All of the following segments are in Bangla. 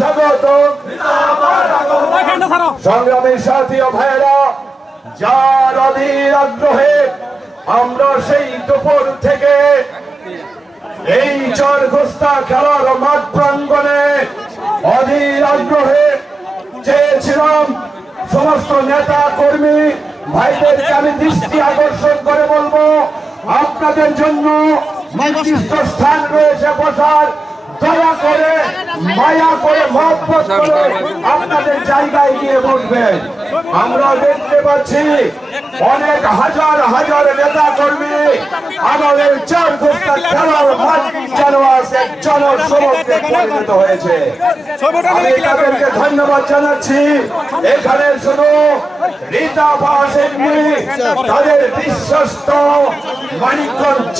স্বাগত। সংগ্রামী সাথী ও ভাইয়েরা, যার অধীর আগ্রহে আমরা সেই দুপুর থেকে এই চরঘোস্তা খেলার মাঠ প্রাঙ্গণে অধীর আগ্রহে চেয়েছিলাম, সমস্ত নেতা কর্মী ভাইদেরকে আমি দৃষ্টি আকর্ষণ করে বলবো, আপনাদের জন্য নির্দিষ্ট স্থান রয়েছে বসার। দয়া করে, মায়া করে, মহব্বত করে আপনাদের জায়গায় গিয়ে বসবেন। আমরা দেখতে পাচ্ছি অনেক হাজার হাজার নেতা কর্মী আমাদের চরঘোস্তা খেলার মাঠ যেন এক জনসমুদ্রে পরিণত হয়েছে। আমি তাদেরকে ধন্যবাদ জানাচ্ছি। এখানে শুধু রীতা আসেননি, তাদের বিশ্বস্ত মানিকগঞ্জ,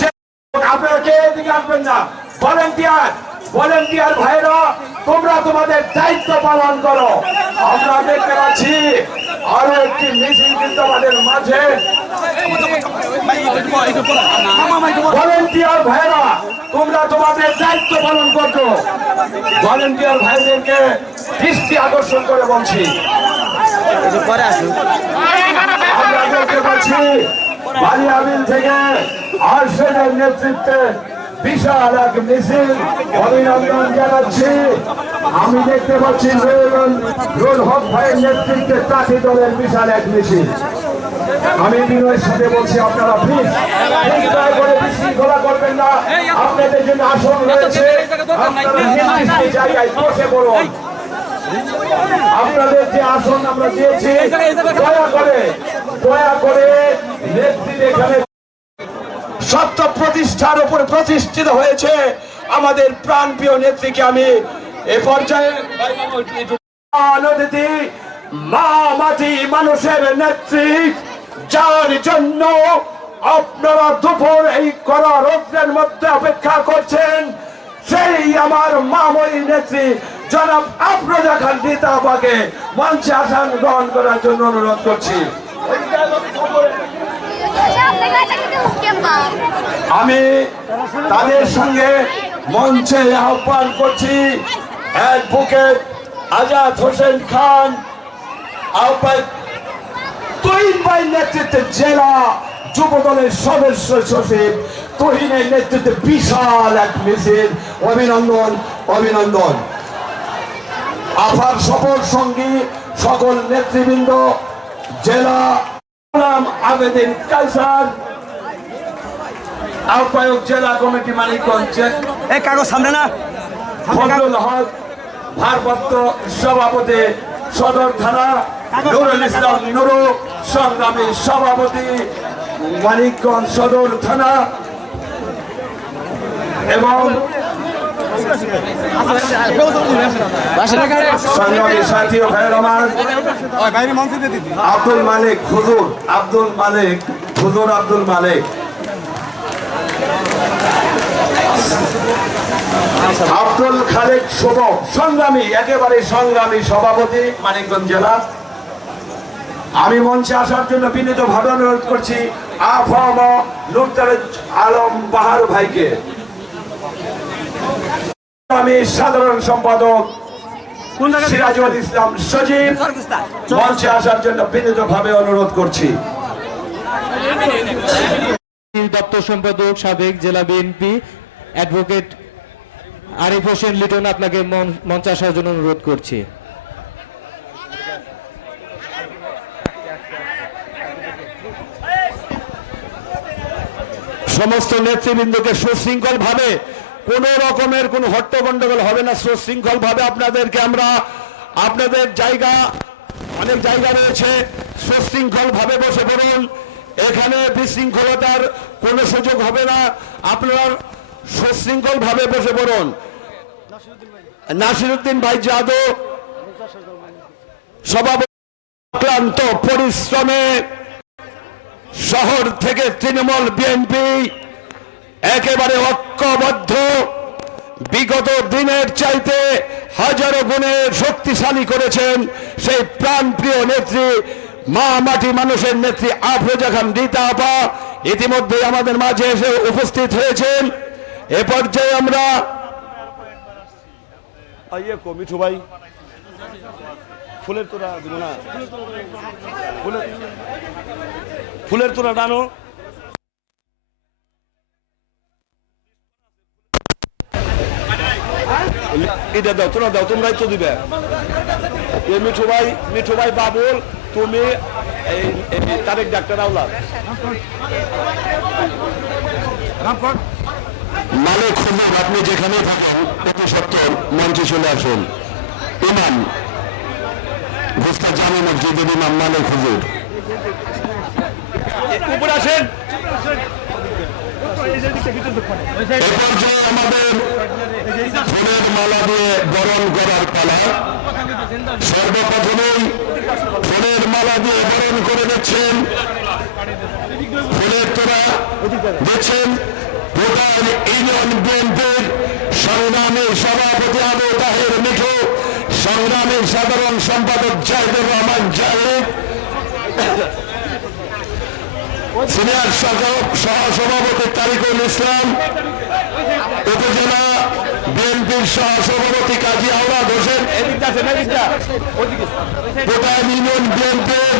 আপনারা কে এদিকে আসবেন না, ভলেন্টিয়ার ভাইরা, তোমরা তোমাদের দায়িত্ব পালন করো। আমরা দেখতে পাচ্ছি আরো একটি মিছিল কিন্তু আমাদের মাঝে। ভলেন্টিয়ার ভাইরা, তোমরা তোমাদের দায়িত্ব পালন করো। ভলেন্টিয়ার ভাইদেরকে দৃষ্টি আকর্ষণ করে বলছি, আমরা দেখতে পাচ্ছি বালিয়াবিল থেকে আরশেদের নেতৃত্বে বিশাল এক মিছিল, অভিনন্দন জানাচ্ছি। আমি দেখতে পাচ্ছি রুল হক ভাইয়ের নেতৃত্বে চাষি দলের বিশাল এক মিছিল। আমি বিনয়ের সাথে বলছি, আপনারা প্লিজ করে বিশৃঙ্খলা করবেন না। আপনাদের জন্য আসন রয়েছে, আপনারা নির্দিষ্ট জায়গায় বসে পড়ুন। আপনাদের যে আসন আমরা দিয়েছি, দয়া করে নেতৃত্ব এখানে সত্য প্রতিষ্ঠার উপরে প্রতিষ্ঠিত হয়েছে আমাদের প্রাণপ্রিয় নেত্রীকে আমি এ পর্যায়ে নদী মা মাটি মানুষের নেত্রী, যার জন্য আপনারা দুপুর এই কড়া রৌদ্রের মধ্যে অপেক্ষা করছেন, সেই আমার মাময়ী নেত্রী জনাব আফরোজা খান রীতা আপাকে মঞ্চে আসন গ্রহণ করার জন্য অনুরোধ করছি। আমি তাদের সঙ্গে মঞ্চে আহ্বান করছি অ্যাডভোকেট আজাদ হোসেন খান, আহ্বায়ক তুহিন ভাইয়ের নেতৃত্বে জেলা যুব দলের সদস্য সচিব তুহিনের নেতৃত্বে বিশাল এক মিছিল। অভিনন্দন, অভিনন্দন। আফার সফর সঙ্গী সকল নেতৃবৃন্দ, জেলা আবেদিন কায়সার, আহ্বায়ক জেলা কমিটি মানিকগঞ্জ, কাগজ সামনে না, ফজলুল হক ভারপ্রাপ্ত সভাপতি সদর থানা, নুরুল ইসলাম নুরু সংগ্রামী সভাপতি মানিকগঞ্জ সদর থানা, এবং সংগ্রামী সাথী ও ভাইয়ের আমার আব্দুল মালিক হুজুর, আব্দুল মালিক হুজুর, আব্দুল মালিক, আব্দুল খালেক শুভ সংগ্রামী, একেবারে সংগ্রামী সভাপতি মানিকগঞ্জ জেলা। আমি মঞ্চে আসার জন্য বিনীতভাবে অনুরোধ করছি আফম নুরতাজ আলম বাহার ভাইকে। আমি সাধারণ সম্পাদক সিরাজুল ইসলাম সজীব মঞ্চে আসার জন্য বিনীতভাবে অনুরোধ করছি। দপ্তর সম্পাদক সাবেক জেলা বিএনপি অ্যাডভোকেট আরিফ হোসেন লিটন, আপনাকে মঞ্চে আসার জন্য অনুরোধ করছি। সমস্ত নেতৃবৃন্দকে সুশৃঙ্খল ভাবে, কোন রকমের কোন হট্টগন্ডগোল হবে না, সুশৃঙ্খল ভাবে আপনাদেরকে আমরা, আপনাদের জায়গা অনেক জায়গা রয়েছে, সুশৃঙ্খল ভাবে বসে পড়ুন। এখানে বিশৃঙ্খলতার কোনো সুযোগ হবে না, আপনারা সুশৃঙ্খল ভাবে বসে পড়ুন। নাসিরউদ্দিন ভাই যাদব সভাপতি, অক্লান্ত পরিশ্রমে শহর থেকে তৃণমূল বিএনপি একেবারে ঐক্যবদ্ধ, বিগত দিনের চাইতে হাজারো গুণে শক্তিশালী করেছেন সেই প্রাণপ্রিয় নেত্রী, মা মাটি মানুষের নেত্রী আফরোজা খান রীতা আপা ইতিমধ্যে আমাদের মাঝে এসে উপস্থিত হয়েছেন। এ পর্যায়ে আমরা ইয়ে কো মিঠু ভাই ফুলের তোরা দিব না ফুলের তোরা ডানো এটা দাও তোরা দাও তোমরাই তো দিবে মিঠু ভাই বাবুল তুমি তারেক ডাক্তার আওলাদ মালিক হুজুর আপনি যেখানে থাকেন অতি সত্তর মঞ্চে চলে আসুন। ইমাম গুস্তা জামি মসজিদের ইমাম মালিক হুজুর উপরে আসেন। এ পর্যায়ে আমাদের ফুলের মালা দিয়ে বরণ করার পালা। সর্বপ্রথমেই ফুলের মালা দিয়ে বরণ করে দিচ্ছেন, ফুলের তোরা দিচ্ছেন ভোটার ইউনিয়ন বিএনপির সংগ্রামী সভাপতি আবু তাহের মিঠু, সংগ্রামী সাধারণ সম্পাদক জাহিদুর রহমান জাহিদ, সিনিয়র সহসভাপতি তারিকুল ইসলাম, উপজেলা বিএনপির সহসভাপতি কাজী আওলাদ হোসেন, ভোটার ইউনিয়ন বিএনপির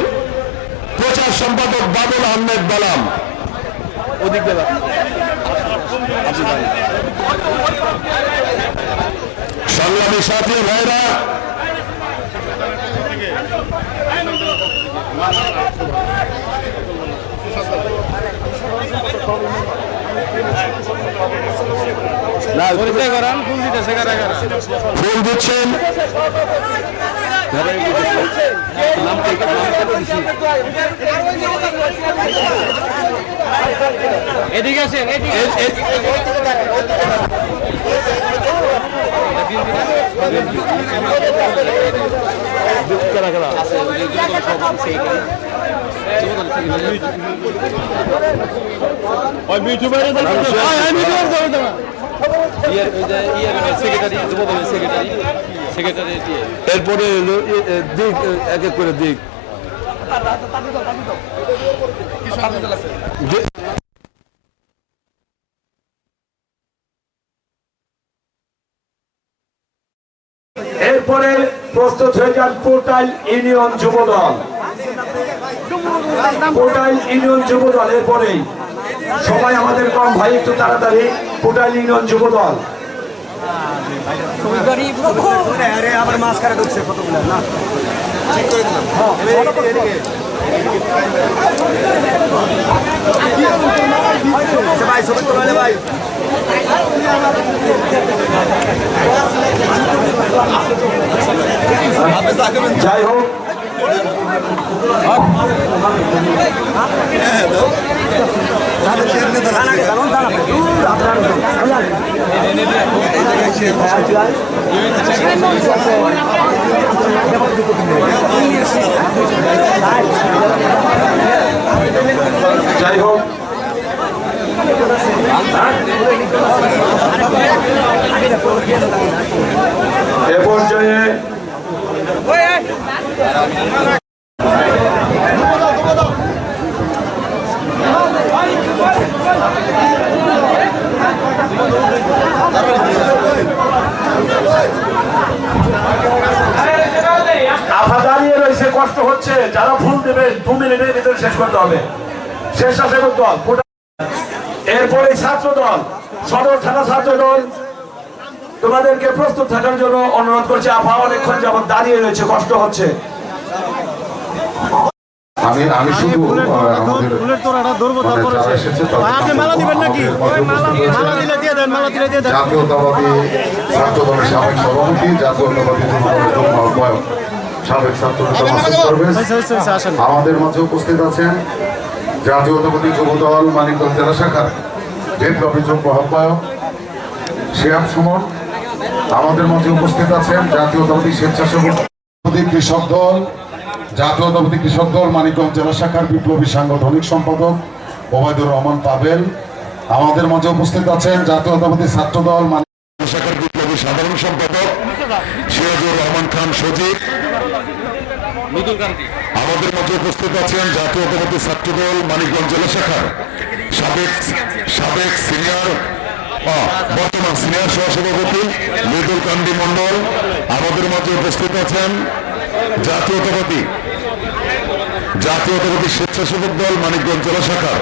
প্রচার সম্পাদক বাবুল আহমেদ বালাম। সংগ্রামী সাথী ভাইরা, ফুল দিচ্ছেন এদিকে আসেন, এরপরে দিক এক এক করে দিক এরপরে প্রস্তুত হয়ে যান পোর্টাল ইউনিয়ন যুবদল। পোর্টাল ইউনিয়ন যুবদল এরপরেই সবাই আমাদের কম ভাই একটু তাড়াতাড়ি পোর্টাল ইউনিয়ন যুবদল। আবার মাঝখানে ঢুকছে কতগুলো না ভাই ছবি তোলা ভাই যাই হোক যাই হোক এ পর্যায়ে আফা দাঁড়িয়ে রয়েছে, কষ্ট হচ্ছে। যারা ফুল দেবে 2 মিনিটের ভিতরে শেষ করতে হবে। স্বেচ্ছাসেবক দল, এরপরে ছাত্র দল, সদর থানা ছাত্র দল, তোমাদেরকে প্রস্তুত থাকার জন্য অনুরোধ করছি। আফা অনেকক্ষণ যাবত দাঁড়িয়ে রয়েছে, কষ্ট হচ্ছে। আমি শুধু আমাদের ফুলের তোড়াটা ধরবো তারপরে আপনি মালা দিবেন নাকি মালা দিলে দিয়ে দেন মালা দিলে দিয়ে দেন জাতীয়তাবাদী ছাত্র দলের সাবেক সভাপতি, জাতীয়তাবাদী যুব দলের যুগ্ম আহ্বায়ক, সাবেক ছাত্র নেতা মাসুদ পারভেজ আমাদের মাঝে উপস্থিত আছেন। জাতীয়তাবাদী যুব দল মানিকগঞ্জ জেলা শাখার বিপ্লবী যুগ্ম আহ্বায়ক শিহাব সুমন আমাদের মাঝে উপস্থিত আছেন। জাতীয়তাবাদী স্বেচ্ছাসেবক কৃষক দল, জাতীয়তাবাদী কৃষক দল মানিকগঞ্জ জেলা শাখার বিপ্লবী সাংগঠনিক সম্পাদক ওবায়দুর রহমান পাবেল আমাদের মাঝে উপস্থিত আছেন। জাতীয়তাবাদী ছাত্র দল মানিকগঞ্জ শাখার বিপ্লবী সাধারণ সম্পাদক সিরাজুর রহমান খান সজীব আমাদের মধ্যে উপস্থিত আছেন। জাতীয়তাবাদী ছাত্র দল মানিকগঞ্জ জেলা শাখার সাবেক সিনিয়র বর্তমান সিনিয়র সহসভাপতি মৃদুল কান্তি মন্ডল আমাদের মাঝে উপস্থিত আছেন। জাতীয়তাবাদী স্বেচ্ছাসেবক দল মানিকগঞ্জ জেলা শাখার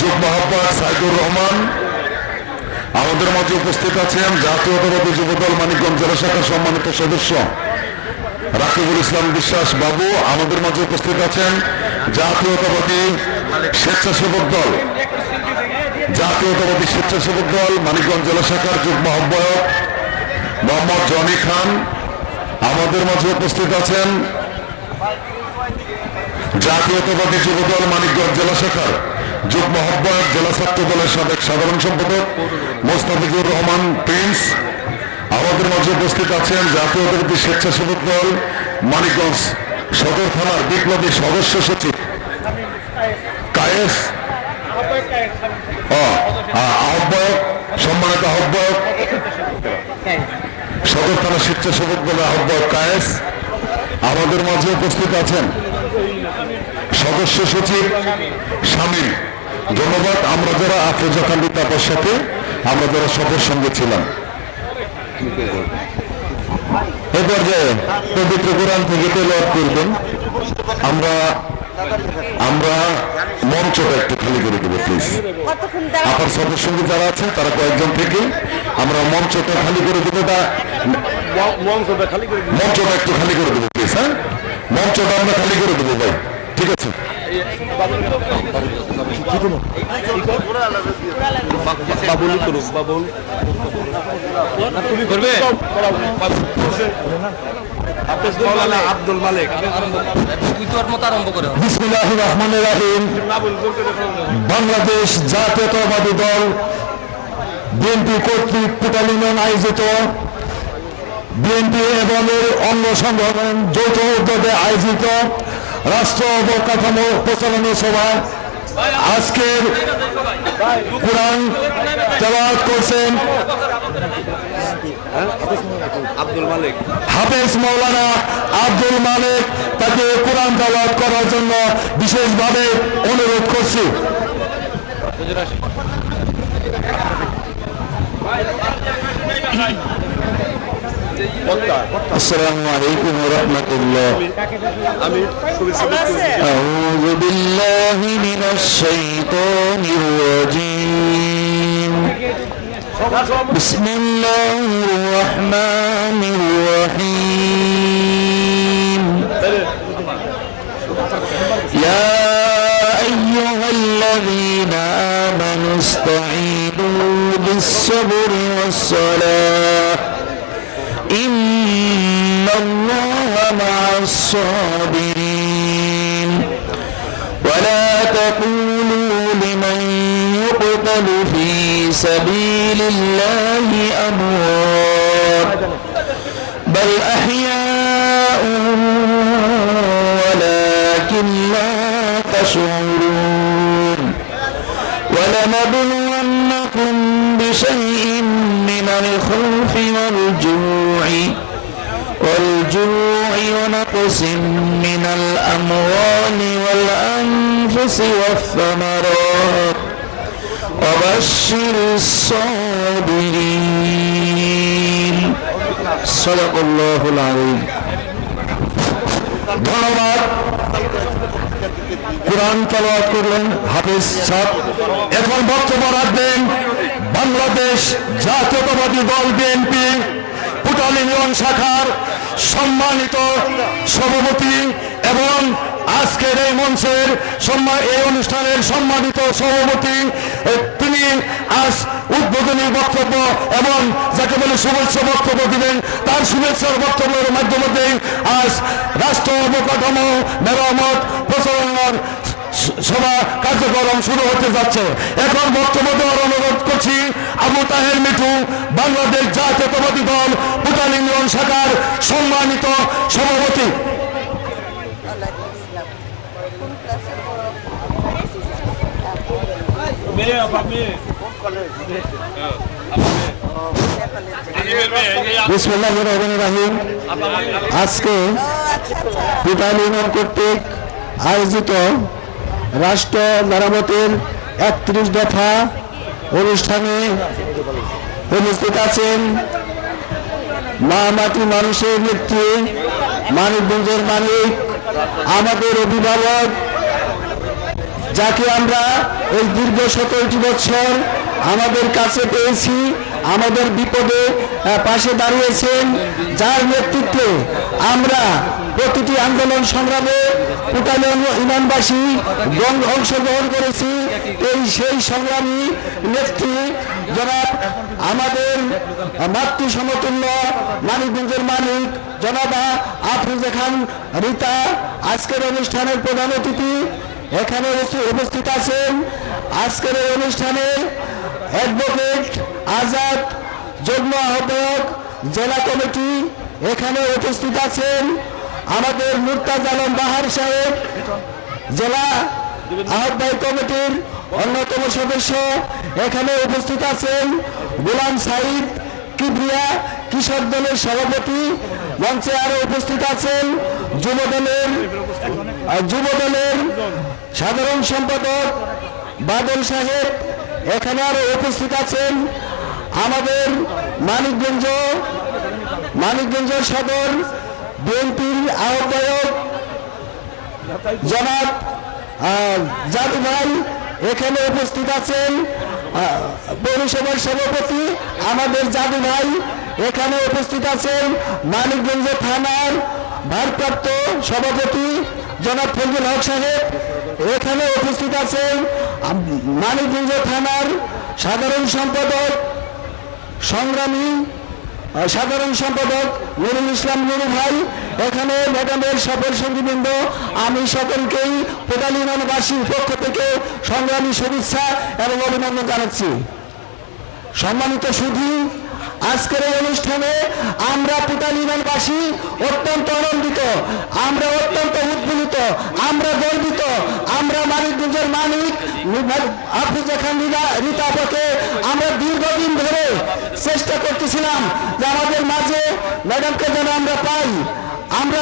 যুগ্ম আহ্বায়ক সাইদুর রহমান আমাদের মাঝে উপস্থিত আছেন। জাতীয়তাবাদী যুবদল মানিকগঞ্জ জেলা শাখার সম্মানিত সদস্য রাকিবুল ইসলাম বিশ্বাস বাবু আমাদের মাঝে উপস্থিত আছেন। জাতীয়তাবাদী স্বেচ্ছাসেবক দল মানিকগঞ্জ জেলা শাখার যুগ্ম আহ্বায়ক মোহাম্মদ জনি খান আমাদের মাঝে উপস্থিত আছেন। জাতীয়তাবাদী যুবদল মানিকগঞ্জ জেলা শাখার যুগ্ম আহ্বায়ক জেলা ছাত্র দলের সাবেক সাধারণ সম্পাদক মোস্তাফিজুর রহমান প্রিন্স আমাদের মাঝে উপস্থিত আছেন। জাতীয়তাবাদী স্বেচ্ছাসেবক দল মানিকগঞ্জ সদর থানার বিপ্লবী সদস্য সচিব কায়েস আহ্বায়ক সম্মানিত আহ্বায়ক সদর থানা স্বেচ্ছাসেবক দলের আহ্বায়ক কায়েস আমাদের মাঝে উপস্থিত আছেন। সদস্য সচিব শামিল ধন্যবাদ। আমরা যারা আফরোজা খান্ডি তাপার সাথে আমরা যারা সফর সঙ্গে ছিলাম। এ পর্যায়ে পবিত্র কোরআন থেকে তেলাওয়াত করবেন। আমরা মঞ্চটা একটু খালি করে দেবো প্লিজ। আপনার সফর সঙ্গে যারা আছেন তারা কয়েকজন থেকে আমরা মঞ্চটা খালি করে দেবো। মঞ্চটা একটু খালি করে দেবো প্লিজ। হ্যাঁ, মঞ্চটা আমরা খালি করে দেবো ভাই, ঠিক আছে? আব্দুল মালিক বিসমিল্লাহির রহমানির রহিম। বাংলাদেশ জাতীয়তাবাদী দল বিএনপি কর্তৃক পুটাল ইউনিয়ন আয়োজিত বিএনপি এবং এর অঙ্গ সংগঠন যৌথ উদ্যোগে আয়োজিত রাষ্ট্র অবকাঠামো প্রচলন সভায় আজকের কোরআন তেলাওয়াত করছেন আব্দুল মালিক হাফেজ মাওলানা আব্দুল মালিক। তাকে কোরআন তেলাওয়াত করার জন্য বিশেষভাবে অনুরোধ করছি। আসসালামু আলাইকুম ওয়া রাহমাতুল্লাহ। আউযু বিল্লাহি মিনাশ শাইতানির রাজীম। বিসমিল্লাহির রহমানির রহিম। ইয়া আইয়ুহাল্লাযীনা আমানু ইসতাঈনু বিস-সাবরি ওয়াস-সালাহ ইন্নাল্লাহা মা'আস-সাবিরিন ওয়া লা তাকুলু লিমান ইউকতালু ফী সাবিলিল্লাহি আমওয়াত বাল আহইয়াউন ওয়ালাকিন লা তাশউরুন ওয়া লানাবলুওয়ান্নাকুম বিশাইইন মিনাল খাউফি والجوع ونقص من الأموال والأنفس والثمرات وبشر الصابرين صدق الله العظيم। ধন্যবাদ। কোরআন তেলাওয়াত করলেন হাফেজ সাহেব। এখন বক্তব্য রাখবেন বাংলাদেশ জাতীয়তাবাদী দল বিএনপি পুটাল ইউনিয়ন শাখার সম্মানিত সভাপতি এবং আজকের এই মঞ্চের এই অনুষ্ঠানের সম্মানিত সভাপতি। তিনি আজ উদ্বোধনী বক্তব্য এবং যাকে বলে শুভেচ্ছা বক্তব্য দিবেন। তার শুভেচ্ছার বক্তব্যের মাধ্যমে আজ রাষ্ট্র অবকাঠামো মেরামত প্রচলনের সভা কার্যক্রম শুরু হতে যাচ্ছে। এখন বক্তব্য দেওয়ার অনুরোধ করছি আবু তাহের মিঠু, বাংলাদেশ জাতীয়তাবাদী দল পুটাল ইউনিয়ন শাখার সম্মানিত সভাপতি। বিসমিল্লাহির রহমানির রহিম। আজকে পুটাল ইউনিয়ন কর্তৃক আয়োজিত রাষ্ট্র মেরামতের 31 দফা অনুষ্ঠানে উপস্থিত আছেন মা মাটি মানুষের নেত্রী মানিকগঞ্জের মানিক, আমাদের অভিভাবক, যাকে আমরা এই দীর্ঘ 17টি বছর আমাদের কাছে পেয়েছি, আমাদের বিপদে পাশে দাঁড়িয়েছেন, যার নেতৃত্বে আমরা প্রতিটি আন্দোলন সংগ্রামে পুটালি ইউনিয়নবাসী অংশগ্রহণ করেছি। সেই সংগ্রামী নেত্রী জনাব আমাদের মাতৃ সমতুল্য মানিকগঞ্জের মানিক জনাব আফরোজা খান রীতা আজকের অনুষ্ঠানের প্রধান অতিথি এখানে উপস্থিত আছেন। আজকের এই অনুষ্ঠানে অ্যাডভোকেট আজাদ যুগ্ম আহ্বায়ক জেলা কমিটি এখানে উপস্থিত আছেন। আমাদের মুর্তাজ আলম বাহার সাহেব জেলা আহ্বায়ক কমিটির অন্যতম সদস্য এখানে উপস্থিত আছেন। গোলাম সাইদ কিবরিয়া কৃষক দলের সভাপতি মঞ্চে আরো উপস্থিত আছেন। যুব দলের সাধারণ সম্পাদক বাদল সাহেব এখানে আরো উপস্থিত আছেন। আমাদের মানিকগঞ্জ সদর বিএনপির আহ্বায়ক জনাব জাদু ভাই এখানে উপস্থিত আছেন। পৌরসভার সভাপতি আমাদের জাদু ভাই এখানে উপস্থিত আছেন। মানিকগঞ্জ থানার ভারপ্রাপ্ত সভাপতি জনাব ফজলুল হক সাহেব এখানে উপস্থিত আছেন। মানিকগঞ্জ থানার সাধারণ সম্পাদক নুরুল ইসলাম নুরু ভাই এখানে ম্যাডামের সকল সঙ্গীবৃন্দ, আমি সকলকেই পুটালি ইউনিয়নবাসীর পক্ষ থেকে সংগ্রামী শুভেচ্ছা এবং অভিনন্দন জানাচ্ছি। সম্মানিত সুধী, আজকের এই অনুষ্ঠানে আমরা পুটালি ইউনিয়নবাসী অত্যন্ত আনন্দিত, আমরা অত্যন্ত উদ্বেলিত, আমরা গর্বিত। আমরা মানিকগঞ্জের মানিক আফরোজা খান রীতা আপাকে আমরা দীর্ঘদিন ধরে চেষ্টা করতেছিলাম যে আমাদের মাঝে ম্যাডামকে যেন আমরা পাই। আমরা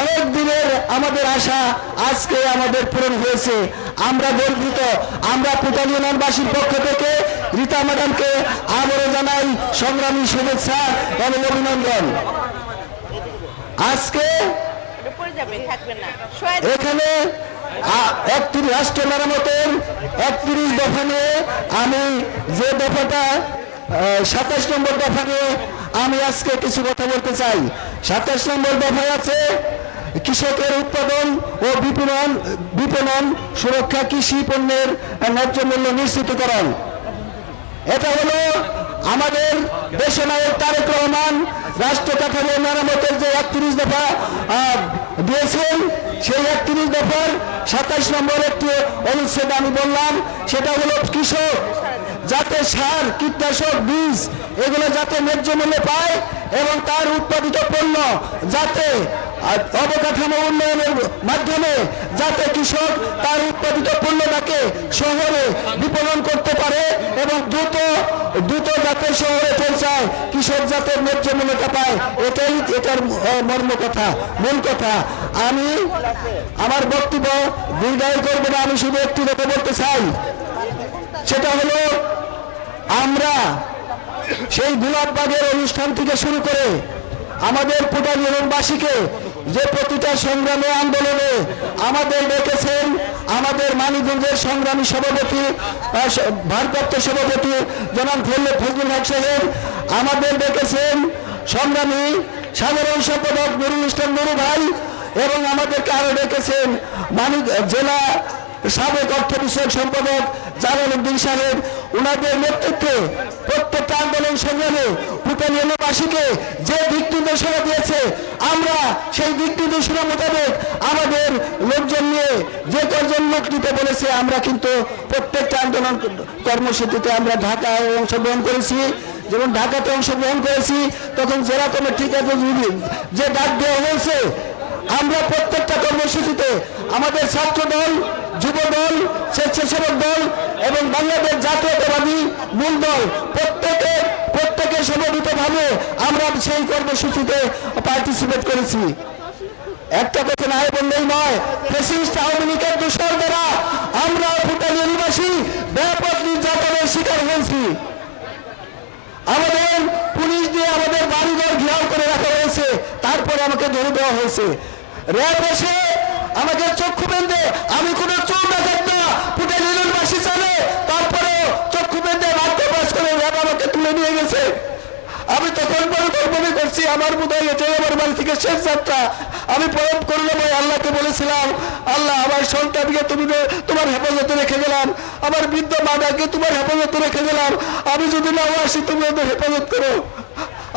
অনেক দিনের আমাদের আশা আজকে আমাদের পূরণ হয়েছে। আমরা গর্বিত। আমরা পুটালি ইউনিয়নবাসীর পক্ষ থেকে রীতা ম্যাডামকে আবারও জানাই সংগ্রামী শুভেচ্ছা এবং অভিনন্দন। আজকে এখানে রাষ্ট্র মেরামতের 31 দফা নিয়ে আমি যে দফাটা 27 নম্বর দফা নিয়ে আমি আজকে কিছু কথা বলতে চাই। 27 নম্বর দফায় আছে কৃষকের উৎপাদন ও বিপণন সুরক্ষা, কৃষি পণ্যের ন্যায্য মূল্য নিশ্চিতকরণ। এটা হলো আমাদের দেশনায়ক তারেক রহমান রাষ্ট্র কাঠামো মেরামতের যে 31 দফা দিয়েছেন, সেই 31 দফার 27 নম্বর একটি অনুচ্ছেদ আমি বললাম, সেটা হলো কৃষক যাতে সার, কীটনাশক, বীজ এগুলো যাতে ন্যায্য মূল্যে পায় এবং তার উৎপাদিত পণ্য যাতে অবকাঠামো উন্নয়নের মাধ্যমে যাতে কৃষক তার উৎপাদিত পণ্যটাকে শহরে বিপণন করতে পারে এবং দ্রুত যাতে শহরে পৌঁছায়, কৃষক যাতে ন্যায্য মূল্যটা পায়, এটাই এটার মূল কথা। আমি আমার বক্তব্য দীর্ঘায়ু করবো না, আমি শুধু একটি কথা বলতে চাই, সেটা হলো আমরা সেই গোলাপবাগের অনুষ্ঠান থেকে শুরু করে আমাদের পুটালি ইউনিয়নবাসীকে যে প্রতিটা সংগ্রামে আন্দোলনে আমাদের ডেকেছেন, আমাদের মানিকগঞ্জের সংগ্রামী সভাপতি ভারপ্রাপ্ত সভাপতি জনাব ফজলুল হক সাহেব আমাদের ডেকেছেন, সংগ্রামী সাধারণ সম্পাদক নুরুল ইসলাম নুরু ভাই এবং আমাদেরকে আরো ডেকেছেন জেলা সাবেক অর্থ বিষয়ক সম্পাদক জালাল উদ্দিন সাহেব। ওনাদের নেতৃত্বে প্রত্যেকটা আন্দোলন সংগ্রামে পুটালি ইউনিয়নবাসীকে যে দিক নির্দেশনা দিয়েছে, আমরা সেই দিক নির্দেশনা মোতাবেক আমাদের লোকজন নিয়ে যে কজন লোক নিতে বলেছে, আমরা কিন্তু প্রত্যেকটা আন্দোলন কর্মসূচিতে আমরা ঢাকায় অংশগ্রহণ করেছি। যেমন ঢাকাতে অংশগ্রহণ করেছি তখন জেলা কমিটি যে ডাক দেওয়া হয়েছে, আমরা প্রত্যেকটা কর্মসূচিতে আমাদের ছাত্র দল, যুব দল, স্বেচ্ছাসেবক দল এবং বাংলাদেশ জাতীয়তাবাদী মূল দল প্রত্যেকের সমবেতভাবে আমরা সেই কর্মসূচিতে পার্টিসিপেট করেছি। একটা কথা নাই বললেই নয়, ফ্যাসিস্ট আওয়ামী লীগের দোসর দ্বারা আমরা ভুটানি অধিবাসী ব্যাপক নির্যাতনের শিকার হয়েছি। আমাদের পুলিশ দিয়ে আমাদের বাড়িঘর ঘেরাও করে রাখা হয়েছে, তারপরে আমাকে ধরে দেওয়া হয়েছে। র্যাব এসে আমাকে চক্ষু বেঁধে, আমি কোনো চোর ডাকাত না, ভুটানি অধিবাসী জানে, তারপরে চক্ষু বেঁধে রাত্রে বাস করে র্যাব আমাকে তুলে নিয়ে গেছে। আমি তখন পরিকল্পনা করছি আমার বোধ হয় এটাই আমার বাড়ি থেকে শেষ যাত্রা। আমি পরম করলাম ওই আল্লাহকে বলেছিলাম, আল্লাহ আমার সন্তানকে তুমি তোমার হেফাজতে রেখে গেলাম, আমার বৃদ্ধ মাদাকে তোমার হেফাজতে রেখে গেলাম, আমি যদি না আসি তুমি ওদের হেফাজত করো।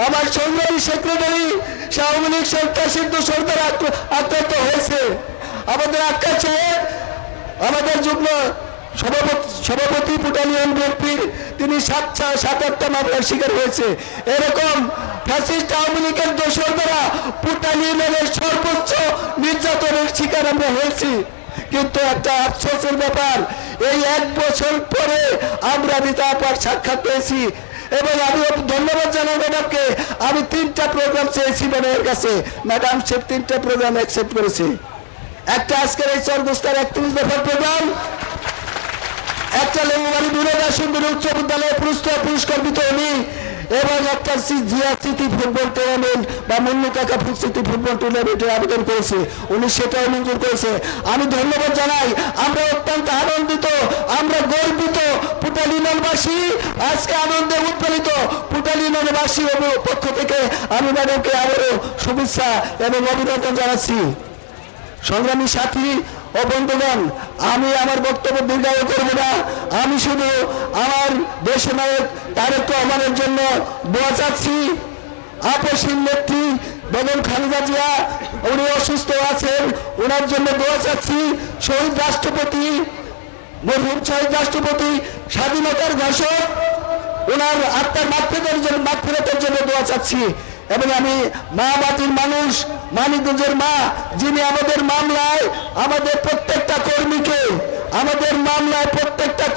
আমার সংগ্রামী সেক্রেটারি আওয়ামী লীগ সন্ত্রাসীর দোসরদের আক্রান্ত হয়েছে। আমাদের আক্কাস সাহেব, আমাদের যুগ্ম সভাপতি ভুটানি বিএনপির, তিনি 7-8টা মামলার শিকার হয়েছে। এরকম ফ্যাসিস্ট আওয়ামী লীগের দোসর দ্বারা ভুটানি ইউনিয়নের সর্বোচ্চ নির্যাতনের শিকার আমরা হয়েছি। কিন্তু একটা আফসোসের ব্যাপার, এই 1 বছর পরে আমরা রিতাপার সাক্ষাৎ পেয়েছি এবং আমি ধন্যবাদ জানাই ম্যাডামকে। আমি 3টা প্রোগ্রাম চেয়েছি ম্যাডামের কাছে, ম্যাডাম সে 3টা প্রোগ্রাম অ্যাকসেপ্ট করেছে। একটা আজকের এই চরগুস্তার 31 দফার প্রোগ্রাম, একটা লেবুবাড়ি দুরেদা সুন্দরী উচ্চ বিদ্যালয়ে পুরস্কার বিতরণী এবং একটা জিয়া স্মৃতি ফুটবল টুর্নামেন্ট বা মুন্নু কাকা স্মৃতি ফুটবল টুর্নামেন্টের আবেদন করেছে, উনি সেটাও মঞ্জুর করেছে। আমি ধন্যবাদ জানাই। আমরা অত্যন্ত আনন্দিত, আমরা গর্বিত। ভুটানি ইউনিয়নবাসী আজকে আনন্দে উৎফুল্লিত। ভুটানি ইউনিয়নবাসী পক্ষ থেকে আমি ম্যাডামকে আবারও শুভেচ্ছা এবং অভিনন্দন জানাচ্ছি। সংগ্রামী সাথী ও বন্ধুগণ, আমি আমার বক্তব্য দীর্ঘায়িত করব না। আমি শুধু আমার দেশনায়ক তারেক রহমানের জন্য দোয়া চাচ্ছি। আপসহীন নেত্রী বেগম খালেদা জিয়া, উনি অসুস্থ আছেন, ওনার জন্য দোয়া চাচ্ছি। শহীদ রাষ্ট্রপতি, মরহুম শহীদ রাষ্ট্রপতি, স্বাধীনতার ঘোষক, ওনার আত্মার মাগফিরাতের জন্য দোয়া চাচ্ছি। এবং আমি মা মাটির মানুষ, মানিকগঞ্জের মা, যিনি আমাদের মামলায় আমাদের প্রত্যেকটা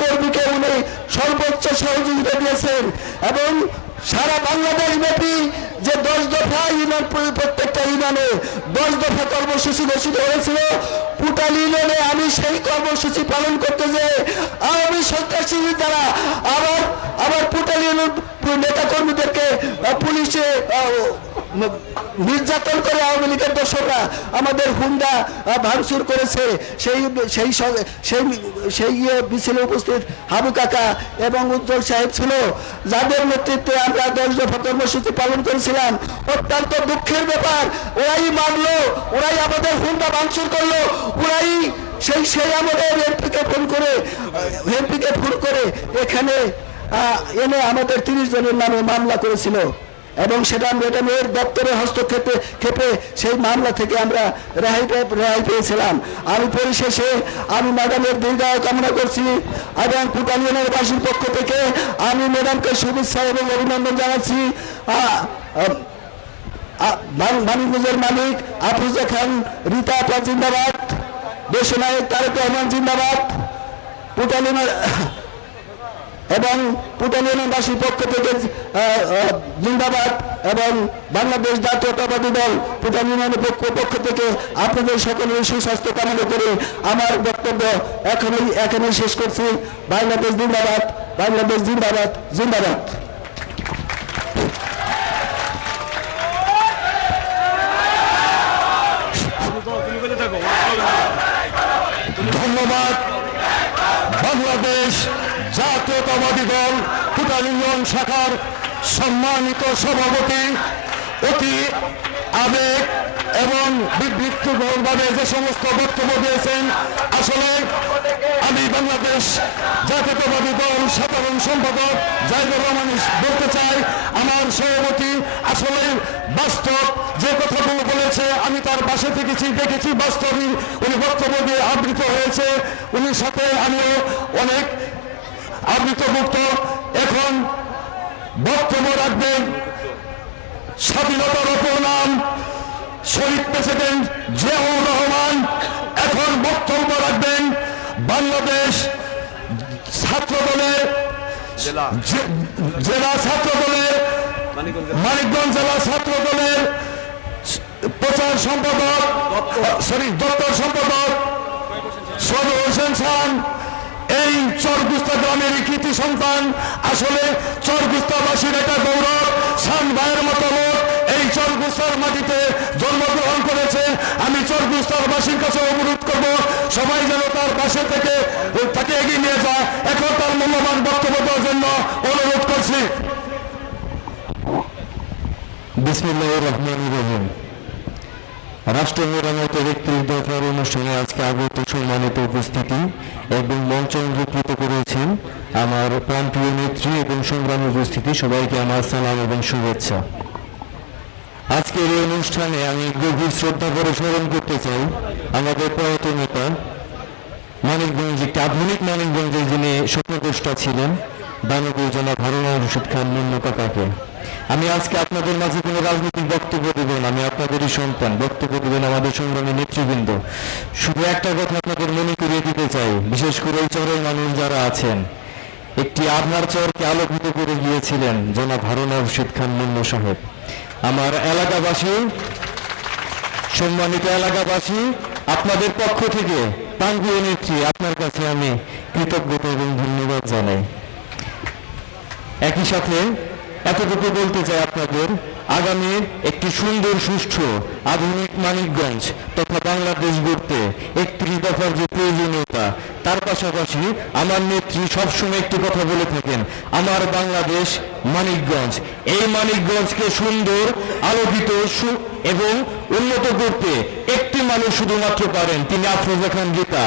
কর্মীকে উনি সর্বোচ্চ সহযোগিতা দিয়েছেন এবং সারা বাংলাদেশ ব্যাপী যে 10 দফা ইউনিয়ন, প্রত্যেকটা ইউনিয়নে 10 দফা কর্মসূচি ঘোষিত হয়েছিল, ভুটানি ইউনিয়নে আমি সেই কর্মসূচি পালন করতে যে আওয়ামী সন্ত্রাসী দ্বারা আবার ভুটানি ইউনিয়ন নেতা কর্মীদেরকে পুলিশে নির্যাতন করে আওয়ামী লীগের দোসররা আমাদের হুন্ডা ভাঙচুর করেছে। সেই মিছিলে উপস্থিত হাবু কাকা এবং উজ্জ্বল সাহেব ছিল, যাদের নেতৃত্বে আমরা 10 দফা কর্মসূচি পালন করেছিলাম। অত্যন্ত দুঃখের ব্যাপার, ওরাই মানলো, ওরাই আমাদের হুন্ডা ভাঙচুর করলো, ওরাই সেই আমাদের এমপিকে ফোন করে এখানে এনে আমাদের 30 জনের নামে মামলা করেছিল এবং সেটা ম্যাডামের দপ্তরের হস্তক্ষেপে সেই মামলা থেকে আমরা রেহাই পেয়েছিলাম। আমি পরিশেষে আমি ম্যাডামের দীর্ঘায়ু কামনা করছি এবং ভুটানি ইউনিয়নবাসীর পক্ষ থেকে আমি ম্যাডামকে শুভেচ্ছা এবং অভিনন্দন জানাচ্ছি। মানিকগঞ্জের মালিক আফরোজা খান রিতা আপা জিন্দাবাদ, দেশনায়ক তারেক রহমান জিন্দাবাদ, এবং ভুটানি ইউনিয়নবাসীর পক্ষ থেকে জিন্দাবাদ এবং বাংলাদেশ জাতীয়তাবাদী দল ভুটানি ইউনিয়নের পক্ষ থেকে আপনাদের সকলের সুস্বাস্থ্য কামনা করে আমার বক্তব্য এখানেই শেষ করছি। বাংলাদেশ জিন্দাবাদ, বাংলাদেশ জিন্দাবাদ, জিন্দাবাদ। ধন্যবাদ। বাংলাদেশ জাতীয়তাবাদী দল ভুটানি ইউনিয়ন শাখার সম্মানিত সভাপতি, অতি আবেগ এবং বিবৃতিভাবে যে সমস্ত বক্তব্য দিয়েছেন, আসলে আমি বাংলাদেশ জাতীয়তাবাদী দল সাধারণ সম্পাদক জাহিদুর রহমান বলতে চাই, আমার সভাপতি আসলে বাস্তব যে কথাগুলো বলেছে আমি তার পাশে থেকেছি, দেখেছি, বাস্তবই উনি বক্তব্য দিয়ে আবৃত হয়েছে, উনির সাথে আমিও অনেক আবৃতমুক্ত। এখন বক্তব্য রাখবেন স্বাধীনতার অপনাম শহীদ প্রেসিডেন্ট জিয়াউর রহমান। এখন বক্তব্য রাখবেন বাংলাদেশ ছাত্র দলের জেলা ছাত্র দলের মানিকগঞ্জ জেলা ছাত্র দলের প্রচার সম্পাদক দপ্তর সম্পাদক সদর হোসেন খান, এই চরগুস্তা গ্রামের কৃতি সন্তান। আসলে চরগুস্তাবাসীর একটা গৌরব, শান ভাইয়ের মতামত এই চরগুস্তার মাটিতে জন্মগ্রহণ করেছে। আমি চরগুস্তাবাসীর কাছে অনুরোধ করব সবাই যেন তার পাশে থেকে তাকে এগিয়ে নিয়ে যায়। এখন তার মূল্যবান বক্তব্য দেওয়ার জন্য অনুরোধ করছি। বিসমিল্লাহির রহমানির রহিম। রাষ্ট্র মেরামতের 31 দফার অনুষ্ঠানে আজকে আগত সম্মানিত উপস্থিতি এবং মঞ্চ অলঙ্কৃত করেছেন আমার প্রাণপ্রিয় নেত্রী এবং সংগ্রামী উপস্থিতি, সবাইকে আমার সালাম এবং শুভেচ্ছা। আজকের এই অনুষ্ঠানে আমি গভীর শ্রদ্ধা করে স্মরণ করতে চাই আমাদের প্রয়াত নেতা মানিকগঞ্জ, একটি আধুনিক মানিকগঞ্জের যিনি স্বপ্নদ্রষ্টা ছিলেন, দানবীর জনাব হারুন রশিদ খান মুন্নু কাকাকে। আমি আজকে আপনাদের মাঝে কোনো রাজনৈতিক বক্তব্য দেব না, আমি আপনাদেরই সন্তান, বক্তব্য দেবেন আমাদের সংগ্রামী নেতৃবৃন্দ। শুধু একটা কথা আপনাদের মনে করিয়ে দিতে চাই, বিশেষ করে এই চরের মানুষ যারা আছেন, একটি আধার চরকে আলোকিত করে গিয়েছিলেন জনাব হারুন রশিদ খান মুন্নু সাহেব। আমার এলাকাবাসী, সম্মানিত এলাকাবাসী, আপনাদের পক্ষ থেকে প্রাণপ্রিয় নেত্রী, আপনার কাছে আমি কৃতজ্ঞতা এবং ধন্যবাদ জানাই। একই সাথে এতটুকু বলতে চাই আপনাদের, আগামী একটি সুন্দর সুষ্ঠু আধুনিক মানিকগঞ্জ তথা বাংলাদেশ গড়তে 31 দফার যে প্রয়োজনীয়তা, তার পাশাপাশি আমার নেত্রী সবসময় একটি কথা বলে থাকেন, আমার বাংলাদেশ মানিকগঞ্জ। এই মানিকগঞ্জকে সুন্দর, আলোকিত এবং উন্নত করতে একটি মানুষ শুধুমাত্র পারেন, তিনি আফরোজা খান গীতা।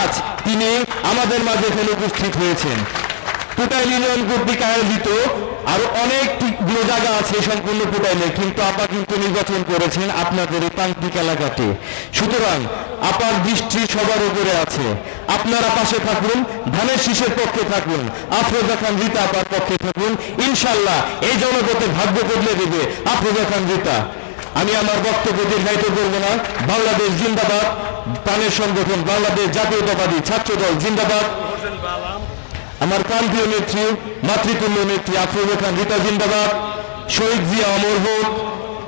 আজ তিনি আমাদের মাঝে এখানে উপস্থিত হয়েছেন। পুটাইল ইউনিয়ন কর্তৃক আয়োজিত আরো অনেকগুলো জায়গা আছে সম্পূর্ণ পুটাইলে, কিন্তু আপা কিন্তু নির্বাচন করেছেন আপনাদের এই প্রান্তিক এলাকাতে। সুতরাং আপার দৃষ্টি সবার উপরে আছে, আপনারা পাশে থাকুন, ধানের শীষের পক্ষে থাকুন, আফরোজা খান রীতা আপার পক্ষে থাকুন। ইনশাল্লাহ এই জনপথের ভাগ্য বদলে দেবে আফরোজা খান রীতা। আমি আমার বক্তব্য দীর্ঘায়িত করব না। বাংলাদেশ জিন্দাবাদ, প্রাণের সংগঠন বাংলাদেশ জাতীয়তাবাদী ছাত্র দল জিন্দাবাদ। আমার প্রাণপ্রিয় নেত্রী, মাতৃতুল্য নেত্রী আফরোজা খান রীতা জিন্দাবাদ। শহীদ জিয়া অমর হোক,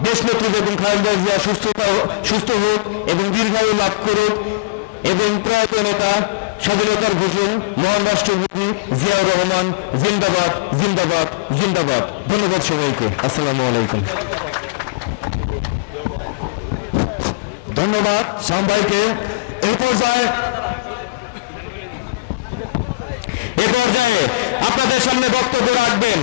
দেশ নেত্রী বেগম খালেদা জিয়া সুস্থ হোক এবং দীর্ঘায়ু লাভ করুক, এবং প্রয়াত নেতা স্বাধীনতার ঘোষক মহান রাষ্ট্রপতি জিয়াউর রহমান জিন্দাবাদ, জিন্দাবাদ, জিন্দাবাদ। ধন্যবাদ সবাইকে। আসসালামু আলাইকুম। ধন্যবাদ সবাইকে। এই পর্যায়ে আপনাদের সামনে বক্তব্য রাখবেন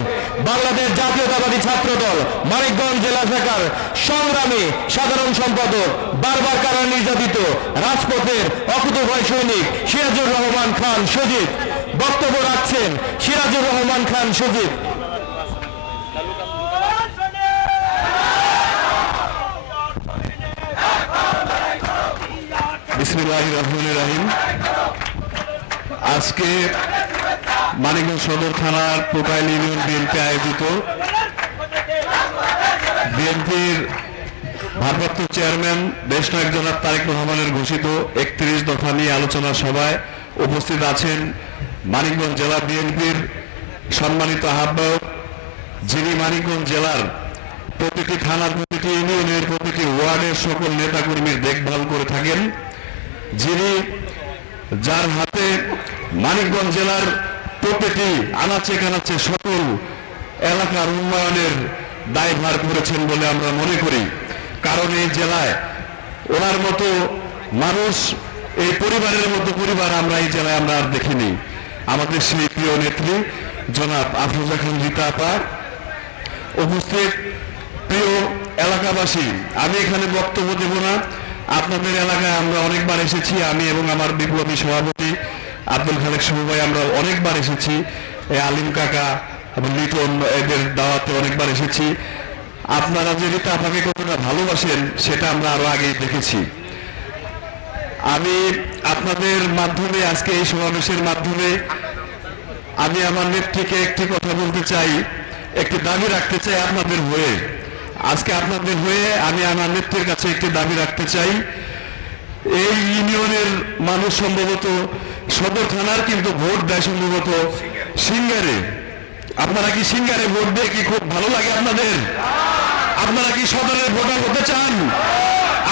বাংলাদেশ জাতীয়তাবাদী ছাত্র দল মানিকগঞ্জ জেলা শাখার সংগ্রামী সাধারণ সম্পাদক, বারবার কারা নির্যাতিত রাজপথের অকুতোভয় সৈনিক সিরাজুর রহমান খান সজীব। বক্তব্য রাখছেন সিরাজুর রহমান খান সজীব। বিসমিল্লাহির রহমানির রহিম। আজকে মানিকগঞ্জ সদর থানার পুটাইল ইউনিয়ন বিএনপি আয়োজিত বিএনপির ভারপ্রাপ্ত চেয়ারম্যান দেশ নায়ক জনাব তারেক রহমানের ঘোষিত 31 দফা নিয়ে আলোচনা সভায় উপস্থিত আছেন মানিকগঞ্জ জেলা বিএনপির সম্মানিত আহ্বায়ক, যিনি মানিকগঞ্জ জেলার প্রতিটি থানার, প্রতিটি ইউনিয়নের, প্রতিটি ওয়ার্ডের সকল নেতাকর্মীর দেখভাল করে থাকেন, যিনি যার হাতে মানিকগঞ্জ জেলার প্রতিটি আনাচে কানাচে সকল এলাকার উন্নয়নের দায়ভার করেছেন বলে আমরা মনে করি। কারণ এই জেলায় ওনার মতো মানুষ, এই পরিবারের মতো পরিবার আমরা এই জেলায় আমরা আর দেখিনি। আমাদের সেই প্রিয় নেত্রী জনাব আফরোজা খান রীতা আপা উপস্থিত। প্রিয় এলাকাবাসী, আমি এখানে বক্তব্য দেব না। আপনাদের এলাকায় আমরা অনেকবার এসেছি, আমি এবং আমার বিপ্লবী সভাপতি আব্দুল খালেক শুভ ভাই আমরা অনেকবার এসেছি, আলিম কাকা এবং লিটন এদের দাওয়াতে অনেকবার এসেছি। আপনারা যে রীতা আপাকে কতটা ভালোবাসেন সেটা আমরা আরো আগেই দেখেছি। আমি আপনাদের মাধ্যমে, আজকে এই সমাবেশের মাধ্যমে আমি আমার নেত্রীকে একটি কথা বলতে চাই, একটি দাবি রাখতে চাই আপনাদের হয়ে। আজকে আপনাদের হয়ে আমি আমার নেত্রীর কাছে একটি দাবি রাখতে চাই। এই ইউনিয়নের মানুষ সম্ভবত সদর থানার কিন্তু ভোট দেয় সম্ভবত সিঙ্গারে। আপনারা কি সিঙ্গারে ভোট দিয়ে কি খুব ভালো লাগে আপনাদের? আপনারা কি সদরের ভোটার হতে চান?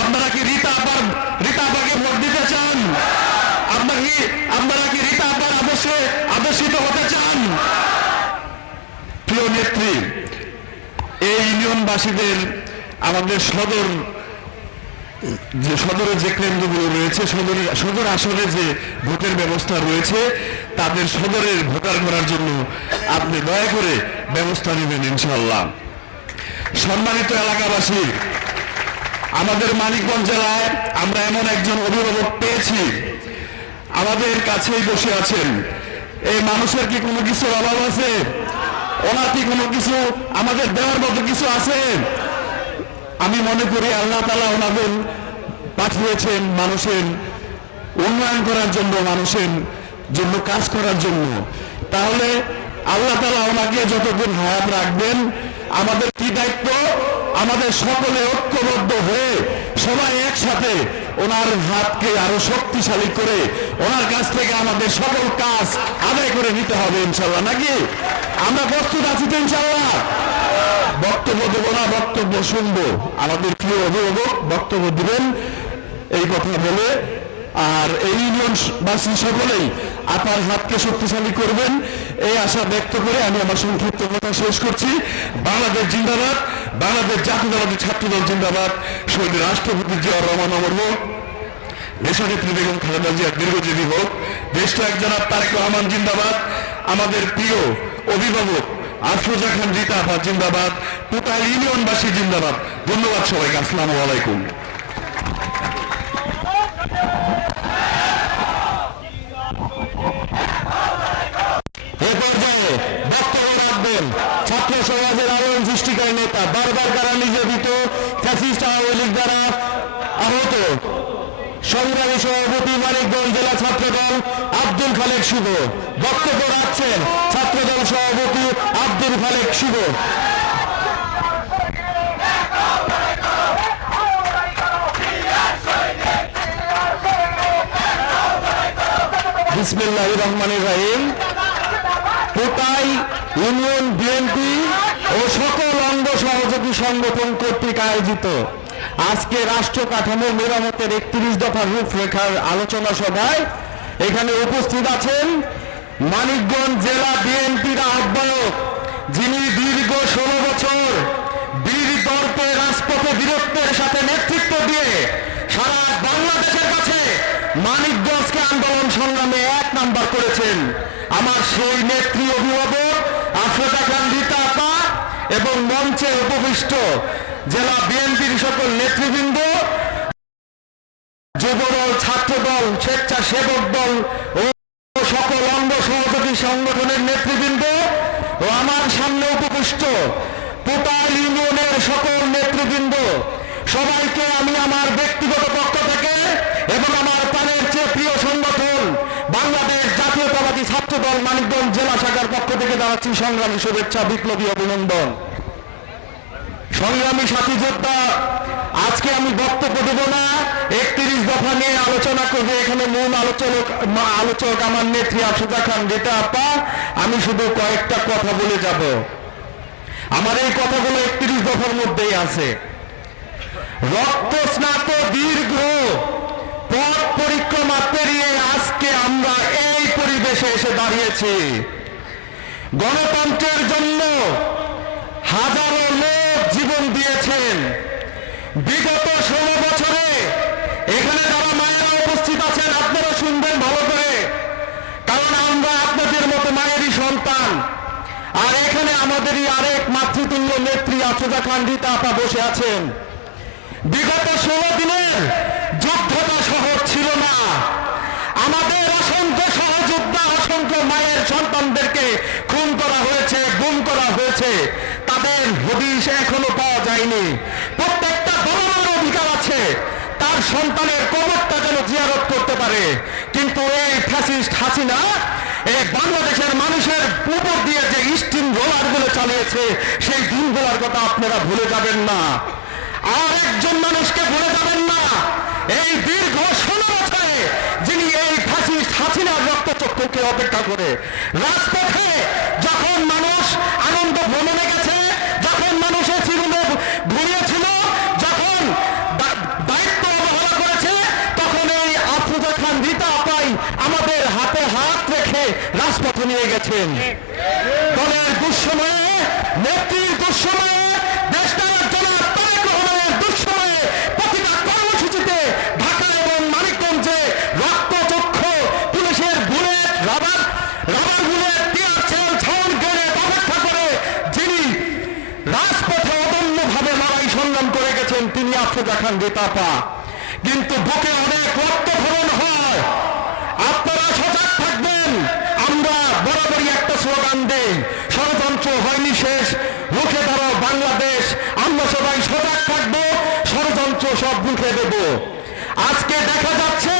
আপনারা কি রীতা আপাকে ভোট দিতে চান? আপনারা কি রীতা আপার আদর্শিত হতে চান? প্রিয় নেত্রী, এই ইউনিয়নবাসীদের আমাদের সদরে যে কেন্দ্রগুলো রয়েছে, সদর আসনে যে ভোটের ব্যবস্থা রয়েছে, তাদের সদরের ভোটার করার জন্য আপনি দয়া করে ব্যবস্থা নেবেন ইনশাআল্লাহ। সম্মানিত এলাকাবাসী, আমাদের মানিকগঞ্জ জেলায় আমরা এমন একজন অভিভাবক পেয়েছি, আমাদের কাছেই বসে আছেন। এই মানুষের কি কোনো কিছু অভাব আছে? ওনার কি কোনো কিছু আমাদের দেওয়ার মতো কিছু আছে? আমি মনে করি আল্লাহ তাআলা ওনাদের পাঠিয়েছেন মানুষের উন্নয়ন করার জন্য, মানুষের জন্য কাজ করার জন্য। তাহলে আল্লাহ তাআলা ওনাকে যতদিন হায়াত রাখবেন, আমাদের কি দায়িত্ব? আমাদের সকলে ঐক্যবদ্ধ হয়ে সবাই একসাথে ওনার হাতকে আরো শক্তিশালী করে ওনার কাছ থেকে আমাদের সকল কাজ আদায় করে নিতে হবে ইনশাআল্লাহ, নাকি? আমরা প্রস্তুত আছি তো ইনশাআল্লাহ? বক্তব্য দেব না, বক্তব্য শুনবো। আমাদের প্রিয় অভিভাবক বক্তব্য দিবেন এই কথা বলে। আর এই ইউনিয়নবাসী সকলেই আপনার হাতকে শক্তিশালী করবেন, এই আশা ব্যক্ত করে আমি আমার সংক্ষিপ্ত কথা শেষ করছি। বাংলাদেশ জিন্দাবাদ, বাংলাদেশ জাতীয়তাবাদী ছাত্রদল জিন্দাবাদ, শহীদ রাষ্ট্রপতি জিয়াউর রহমান অমর হোক, দেশনেত্রী বেগম খালেদা জিয়া দীর্ঘজীবী হোক, দেশনায়ক জনাব তারেক রহমান জিন্দাবাদ, আমাদের প্রিয় অভিভাবক আফরোজা খান রীতা আপা জিন্দাবাদ, টোটাল ইউনিয়নবাসী জিন্দাবাদ। ধন্যবাদ সবাইকে। আসসালামু আলাইকুম। এ পর্যায়ে বক্তব্য রাখবেন ছাত্র সমাজের আলোড়ন সৃষ্টিকারী নেতা, বারবার কারা নির্যাতিত ফ্যাসিস্ট আওয়ামী লীগ দ্বারা আহত সংগ্রামী সভাপতি মানিকগঞ্জ জেলা ছাত্রদল আব্দুল খালেক শুভ। বক্তব্য রাখছেন ছাত্রদল সভাপতি আব্দুল খালেক শুভ। বিসমিল্লাহির রহমানির রহিম। কোটাই ইউনিয়ন বিএনপি ও সকল অঙ্গ সহযোগী সংগঠন কর্তৃক আয়োজিত আজকে রাষ্ট্র কাঠামো মেরামতের 31 দফা রূপরেখার আলোচনা সভায় এখানে উপস্থিত আছেন মানিকগঞ্জ জেলা বিএনপির আহ্বায়ক, যিনি দীর্ঘ 16 বছর বীর দর্পে রাজপথে বীরত্বের সাথে নেতৃত্ব দিয়ে সারা বাংলাদেশের কাছে মানিকগঞ্জকে আন্দোলন সংগ্রামে 1 নাম্বার করেছেন। আমার সেই নেত্রী অভিভাবক আফরোজা খান রীতা আপা এবং মঞ্চে উপবিষ্ট জেলা বিএনপির সকল নেতৃবৃন্দ, যুবদল, ছাত্রদল, স্বেচ্ছাসেবক দল ও সকল অঙ্গ সহযোগী সংগঠনের নেতৃবৃন্দ ও আমার সামনে উপবিষ্ট টোটাল ইউনিয়নের সকল নেতৃবৃন্দ, সবাইকে আমি আমার ব্যক্তিগত পক্ষ থেকে এবং আমার প্রাণের চেয়ে প্রিয় সংগঠন বাংলাদেশ জাতীয়তাবাদী ছাত্রদল মানিকগঞ্জ জেলা শাখার পক্ষ থেকে জানাচ্ছি সংগ্রামী শুভেচ্ছা, বিপ্লবী অভিনন্দন। সংগ্রামী সাথী যোদ্ধা, আজকে আমি বক্তব্য দেব না, 31 দফা নিয়ে আলোচনা করবে এখানে মূল আলোচক আমার নেত্রী আফরোজা খান রীতা আপা। আমি শুধু কয়েকটা কথা বলে যাব। আমার এই কথাগুলো 31 দফার মধ্যেই আছে। রক্ত স্নাত দীর্ঘ পথ পরিক্রমা পেরিয়ে আজকে আমরা এই পরিবেশে এসে দাঁড়িয়েছি। গণতন্ত্রের জন্য হাজারো লোক জীবন দিয়েছেন। বিগত 16 বছরে এখানে যারা মায়েরা উপস্থিত আছেন, আপনারা শুনবেন ভালো করে, কারণ আমরা আপনাদের মতো মায়েরই সন্তান। আর এখানে আমাদেরই আরেক মাতৃতুল্য নেত্রী আফরোজা খান রীতা আপা বসে আছেন। বিগত 16 দিনের যুদ্ধটা সহজ ছিল না। আমাদের অসংখ্য সহযোদ্ধা, অসংখ্য মায়ের সন্তানদেরকে খুন করা হয়েছে, গুম করা হয়েছে, তাদের হদিশ এখনো পাওয়া যায়নি। প্রত্যেকটা বাবার অধিকার আছে তার সন্তানের কবরটা যেন জিয়ারত করতে পারে, কিন্তু এই ফ্যাসিস্ট হাসিনা এই বাংলাদেশের মানুষের উপর দিয়ে যে স্টিম রোলার গুলো চালিয়েছে, সেই দিনগুলোর কথা আপনারা ভুলে যাবেন না। আর একজন মানুষকে ভুলে যাবেন না, এই দীর্ঘ 16 বছরে যিনি এই ফ্যাসিস্ট হাসিনার রক্তচক্ষুকে অপেক্ষা করে রাজপথে যখন মানুষ আনন্দ ভ্রমণে গেছে, যখন মানুষের চিরুনে ঘুরে গেছেন। দলের দুঃসময়ে, নেত্রীর দুঃসময়ে, দেশটার জনাব তারেক রহমানের দুঃসময়ে প্রতিটা কর্মসূচিতে ঢাকা এবং মানিকগঞ্জে রক্তচক্ষু পুলিশের bullet, rubber bullet, tear shell, sound grenade অপেক্ষা করে যিনি রাজপথে অদম্যভাবে লড়াই সংগ্রাম করে গেছেন তিনি আফরোজা খান রিতাপা। কিন্তু বুকে অনেক রক্তক্ষরণ হয়। আপনারা সজাগ থাকবেন। আমরা বরাবরই একটা স্লোগান দেই, ষড়যন্ত্র হয়নি শেষ, রুখে ধরো বাংলাদেশ। আমরা সবাই সজাগ থাকবো, ষড়যন্ত্র সব রুখে দেব। আজকে দেখা যাচ্ছে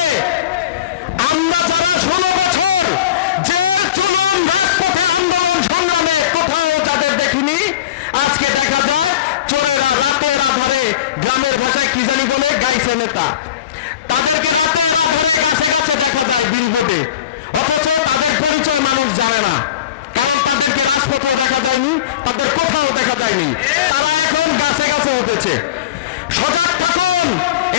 আমরা যারা 16 বছর জেল চলুন রাজপথে আন্দোলন সংগ্রামে কোথাও যাদের দেখিনি, আজকে দেখা যায় চোরেরা রাতের আধারে, গ্রামের ভাষায় কি জানি বলে, গাইছে নেতা, তাদেরকে রাতের আধারে গাছে গাছে দেখা যায় বিলবোর্ডে, অথচ তাদের পরিচয় মানুষ জানে না, কারণ তাদেরকে রাজপথেও দেখা যায়নি, তাদের কোথাও দেখা যায়নি, তারা এখন গাছে গাছে উঠেছে। সজাগ থাকুন।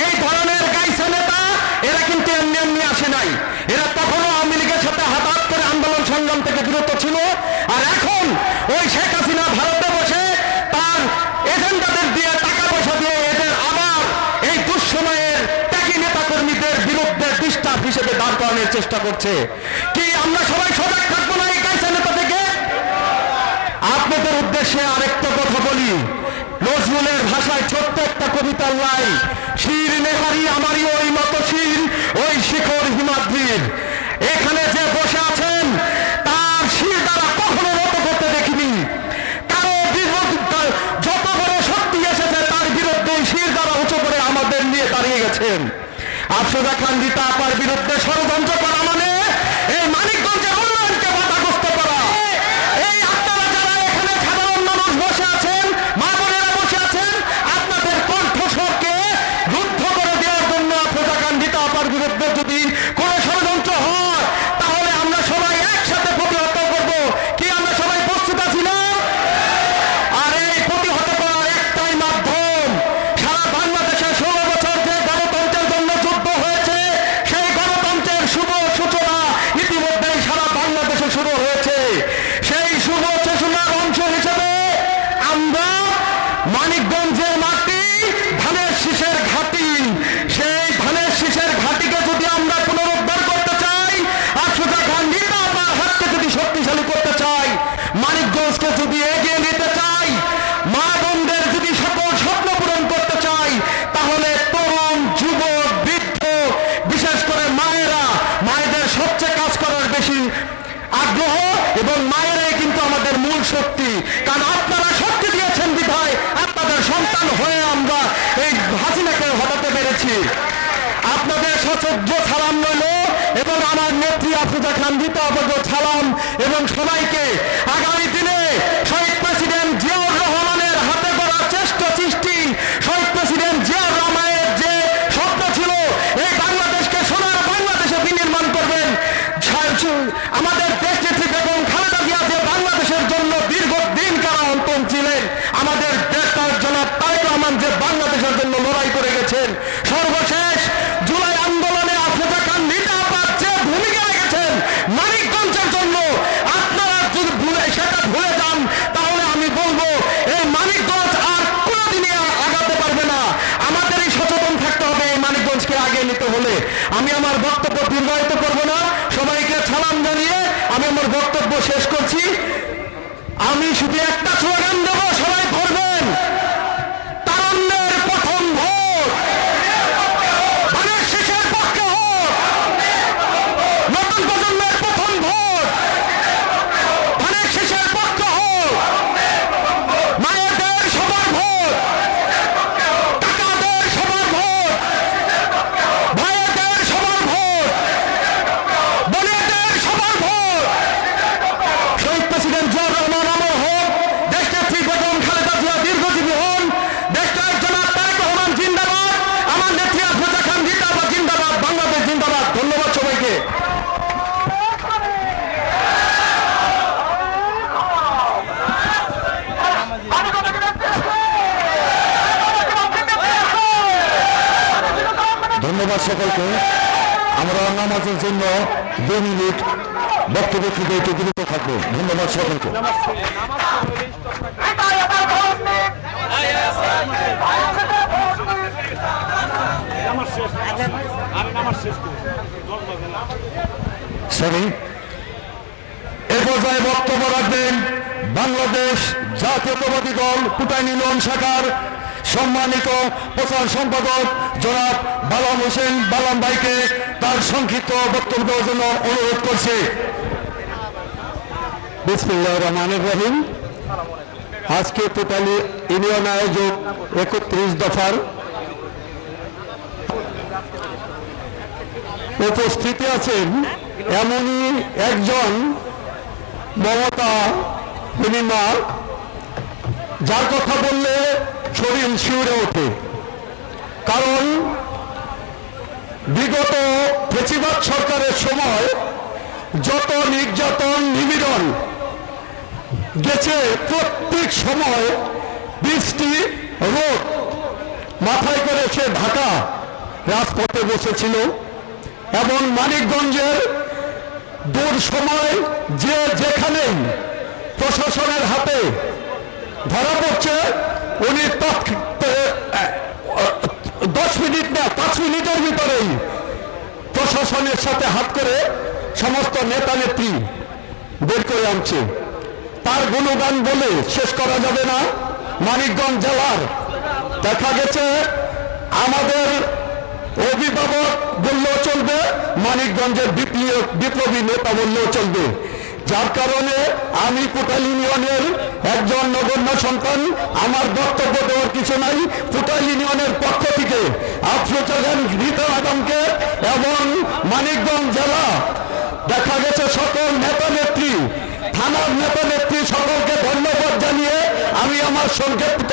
এই ধরনের গাইছে নেতা এরা কিন্তু এমনি এমনি আসে নাই, এরা তখনও আওয়ামী লীগের সাথে হাত করে আন্দোলন সংগ্রাম থেকে বিরত ছিল, আর এখন ওই শেখ হাসিনা ভারতে বসে তার এজেন্ডাদের দিয়ে টাকা পয়সা দিয়ে এদের আবার এই দুঃসময়ের ত্যাগী নেতা কর্মীদের বিরুদ্ধে ডিস্টার্ব হিসেবে দাঁড় করানোর চেষ্টা করছে। কি আমরা সবাই সজাগ থাকবো না এই গাইছে নেতা থেকে? আপনাদের উদ্দেশ্যে আরেকটা কথা বলি, নজরুলের ভাষায় ছোট্ট একটা কবিতার লাইন, শির নেহারি আমারই ওই মতো শির, ওই শিখর হিমাদ্রির। এখানে যে বসে আছেন তার শির দ্বারা কখনো নত করতে দেখিনি, কারো যত বড় শক্তি এসেছে তার বিরুদ্ধে শির দ্বারা উঁচু করে আমাদের নিয়ে দাঁড়িয়ে গেছেন। আফরোজা খান রিতাপার বিরুদ্ধে ষড়যন্ত্র করা মানে এই মানিকগঞ্জের উন্নয়নকে বাধাগ্রস্ত করা। এই আপনারা যারা এখানে সাধারণ মানুষ বসে আছেন, মা বোনেরা বসে আছেন, আপনাদের কণ্ঠস্বরকে রুদ্ধ করে দেওয়ার জন্য আফরোজা খান রিতাপার বিরুদ্ধে যদি কোনো ষড়যন্ত্র হয় তাহলে আমরা সবাই একসাথে প্রতিহত করব। কি আমরা সবাই প্রস্তুত আছি না? আর এই প্রতিহত করার একটাই মাধ্যম, সারা বাংলাদেশে 16 বছর যে গণতন্ত্রের জন্য যুদ্ধ হয়েছে সেই গণতন্ত্রের শুভ সূচনা ইতিমধ্যেই সারা বাংলাদেশে শুরু হয়েছে। সেই শুভ সূচনার অংশ হিসেবে আমরা মানিকগঞ্জের মাটি, ধানের শীষের ঘাঁটি, সেই ধানের শীষের ঘাঁটিকে যদি আমরা পুনরুদ্ধার করতে চাই, আফরোজা খান রিতাপার হাতকে যদি শক্তিশালী করতে চাই, মানিকগঞ্জকে যদি এগিয়ে নিতে চাই, মা বোনদের যদি সকল স্বপ্ন পূরণ করতে চাই, তাহলে তরুণ, যুবক, বৃদ্ধ, বিশেষ করে মায়েরা, মায়েদের সবচেয়ে কাজ করার বেশি আগ্রহ এবং মায়েরাই কিন্তু আমাদের মূল শক্তি। কারণ আপনারা শক্তি দিয়েছেন বিধায় আপনাদের সন্তান হয়ে আমরা এই হাসিনাকে হটাতে পেরেছি। আপনাদের সশ্রদ্ধ সালাম রইল এবং আমার নেত্রী আফরোজা খান রিতাপাকে সালাম, এবং সবাইকে আগামী দিনে শহীদ প্রেসিডেন্ট জিয়াউর রহমানের হাতে গড়া শ্রেষ্ঠ সৃষ্টি, শহীদ প্রেসিডেন্ট জিয়াউর রহমানের যে স্বপ্ন ছিল এই বাংলাদেশকে সোনার বাংলাদেশে বিনির্মাণ করবেন, আমাদের দেশ নেত্রী বেগম খালেদা জিয়া যে বাংলাদেশের জন্য দীর্ঘদিন কারান্তন ছিলেন, আমাদের দেশটার জনাব তারেক রহমান যে বাংলাদেশের জন্য লড়াই করে গেছেন, সর্বশেষ জুলাই আন্দোলনে আফরোজা খান রিতাপা যে ভূমিকা রেখেছেন মানিকগঞ্জের জন্য, আপনারা যদি সেটা ভুলে যান তাহলে আমি বলবো এই মানিকগঞ্জ আর কোনোদিনই আগাতে পারবে না। আমাদেরই সচেতন থাকতে হবে এই মানিকগঞ্জকে আগে নিতে হলে। আমি আমার বক্তব্য দীর্ঘায়িত করব না, সবাইকে সালাম জানিয়ে আমি আমার বক্তব্য শেষ করছি। আমি শুধু একটা স্লোগান দেব, সবাই ধরবেন, তারুণ্যের প্রথম ভোট ধানের শীষের পক্ষে হোক, নতুন প্রজন্মের প্রথম ভোট ধানের শীষের পক্ষে হোক, মায়েদের সবার ভোট, টাকাদের সবার ভোট, ভাইয়েদের সবার ভোট, বোনেদের সবার ভোট, শহীদ প্রেসিডেন্ট জিয়াউর রহমান অমর হোক, দেশ নেত্রী বেগম খালেদা জিয়া দীর্ঘজীবী হন, দেশটার জনাব তারেক রহমান জিন্দাবাদ, আমার নেত্রী আফরোজা খান রিতাপা জিন্দাবাদ, বাংলাদেশ জিন্দাবাদ। ধন্যবাদ সবাইকে। ধন্যবাদ সকলকে। আমরা নামাজের জন্য 2 মিনিট বক্তব্য থেকে থাকবো। ধন্যবাদ সকলকে। সরি, এ পর্যায়ে বক্তব্য রাখবেন বাংলাদেশ জাতীয়তাবাদী দল কুটাইন ইউনিয়ন শাখার সম্মানিত প্রচার সম্পাদক জনাব বালাম হোসেন বালাম ভাইকে তার সংক্ষিপ্ত বক্তব্য দেওয়ার জন্য অনুরোধ করছি। বিসমিল্লাহির রহমানির রহিম। আজকে কোটালী ইউনিয়ন আয়োজক 31 দফার উপস্থিতি আছেন এমনই একজন মমতা পূর্ণিমা, যার কথা বললে শরীর শিউরে ওঠে। কারণ বিগত ফ্যাসিবাদ সরকারের সময় যত নির্যাতন নিপীড়ন গেছে, প্রত্যেক সময় বৃষ্টি রোদ মাথায় করে সে ঢাকা রাজপথে বসেছিল এবং মানিকগঞ্জের দূর সময় যে যেখানেই প্রশাসনের হাতে ধরা পড়ছে, উনি 10 মিনিট না 5 মিনিটের ভিতরেই প্রশাসনের সাথে হাত করে সমস্ত নেতা নেত্রী বের করে আনছে। তার গুণগান বলে শেষ করা যাবে না। মানিকগঞ্জ জেলার দেখা গেছে আমাদের অভিভাবক বললেও চলবে, মানিকগঞ্জের বিপ্লবী নেতা বললেও চলবে। যার কারণে আমি কোটালী ইউনিয়নের একজন নগণ্য সন্তান, আমার বক্তব্য দেওয়ার কিছু নাই। কোটালী ইউনিয়নের পক্ষ থেকে আফরোজা রীতা ম্যাডামকে এবং মানিকগঞ্জ জেলা দেখা গেছে সকল নেতা নেত্রী, থানার নেতা নেত্রী সকলকে ধন্যবাদ জানিয়ে আমি আমার সংক্ষিপ্ত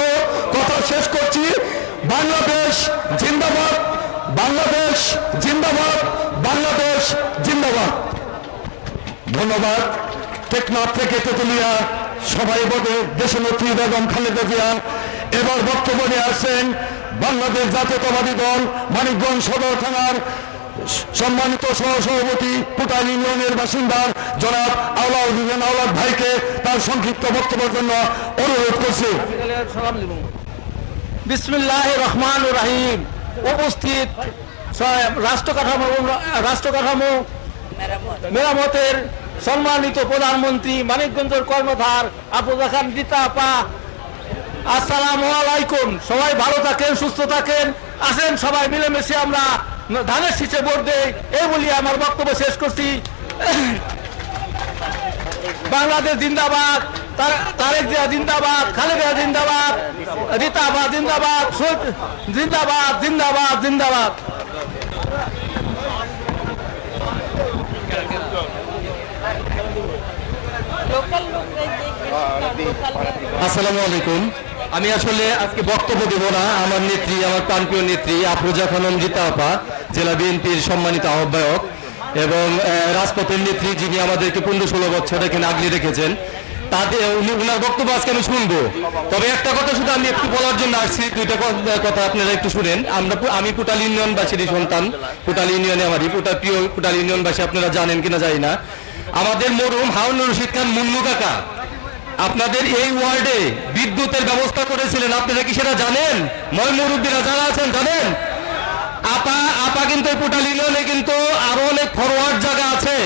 কথা শেষ করছি। বাংলাদেশ জিন্দাবাদ, বাংলাদেশ জিন্দাবাদ, বাংলাদেশ জিন্দাবাদ। ধন্যবাদ। টেকনাফ থেকে তেতুলিয়া সবাই বলে দেশনেত্রী বেগম খালেদা জিয়া এবার বক্তব্য নিয়ে আসেন বাংলাদেশ জাতীয়তাবাদী দল মানিকগঞ্জ সদর থানার সম্মানিত সহসভাপতি কোটালী ইউনিয়নের বাসিন্দা জনাব আওলাদ হোসেন আওলাদ ভাইকে তার সংক্ষিপ্ত বক্তব্যের জন্য অনুরোধ করছি। বিসমিল্লাহির রহমানির রহিম। উপস্থিত রাষ্ট্রকাঠামো মেরামতের সম্মানিত প্রধানমন্ত্রী, মানিকগঞ্জের কর্ণধার আফরোজা খান রীতা আপা, আসসালামু আলাইকুম। সবাই ভালো থাকেন, সুস্থ থাকেন, আসেন সবাই মিলেমিশে আমরা ধানের শীষে ভোট দেই, এই বলি আমার বক্তব্য শেষ করছি। বাংলাদেশ জিন্দাবাদ, তারেক জিয়া জিন্দাবাদ, খালেদা জিন্দাবাদ, রীতা আপা জিন্দাবাদ, জিন্দাবাদ জিন্দাবাদ জিন্দাবাদ। আসসালামু আলাইকুম। আমি আসলে আজকে বক্তব্য দেব না। আমার নেত্রী, আমার প্রাণপ্রিয় নেত্রী আফরোজা খানম রীতা আপা, জেলা বিএনপির সম্মানিত আহ্বায়ক এবং রাজপথের নেত্রী, যিনি আমাদেরকে 15-16 বছর এখানে আগলে রেখেছেন, তাদের উনার বক্তব্য আজকে আমি শুনবো। তবে একটা কথা শুধু আমি একটু বলার জন্য আসছি, দুইটা কথা আপনারা একটু শুনেন। আমি কোটালী ইউনিয়নবাসীরই সন্তান, কোটালী ইউনিয়নে আমারই প্রিয় কোটালী ইউনিয়নবাসী, আপনারা জানেন কিনা জানি না, আমাদের মরহুম হারুনুর রশিদ খান মুন্নু কাকা আপনাদের এই ওয়ার্ডে বিদ্যুতের ব্যবস্থা করেছিলেন। আপনারা কি সেটা জানেন? মুরব্বীরা যারা আছেন জানেন? আপা কিন্তু কোটালী ইউনিয়নে কিন্তু আরো অনেক ফরওয়ার্ড জায়গা আছে।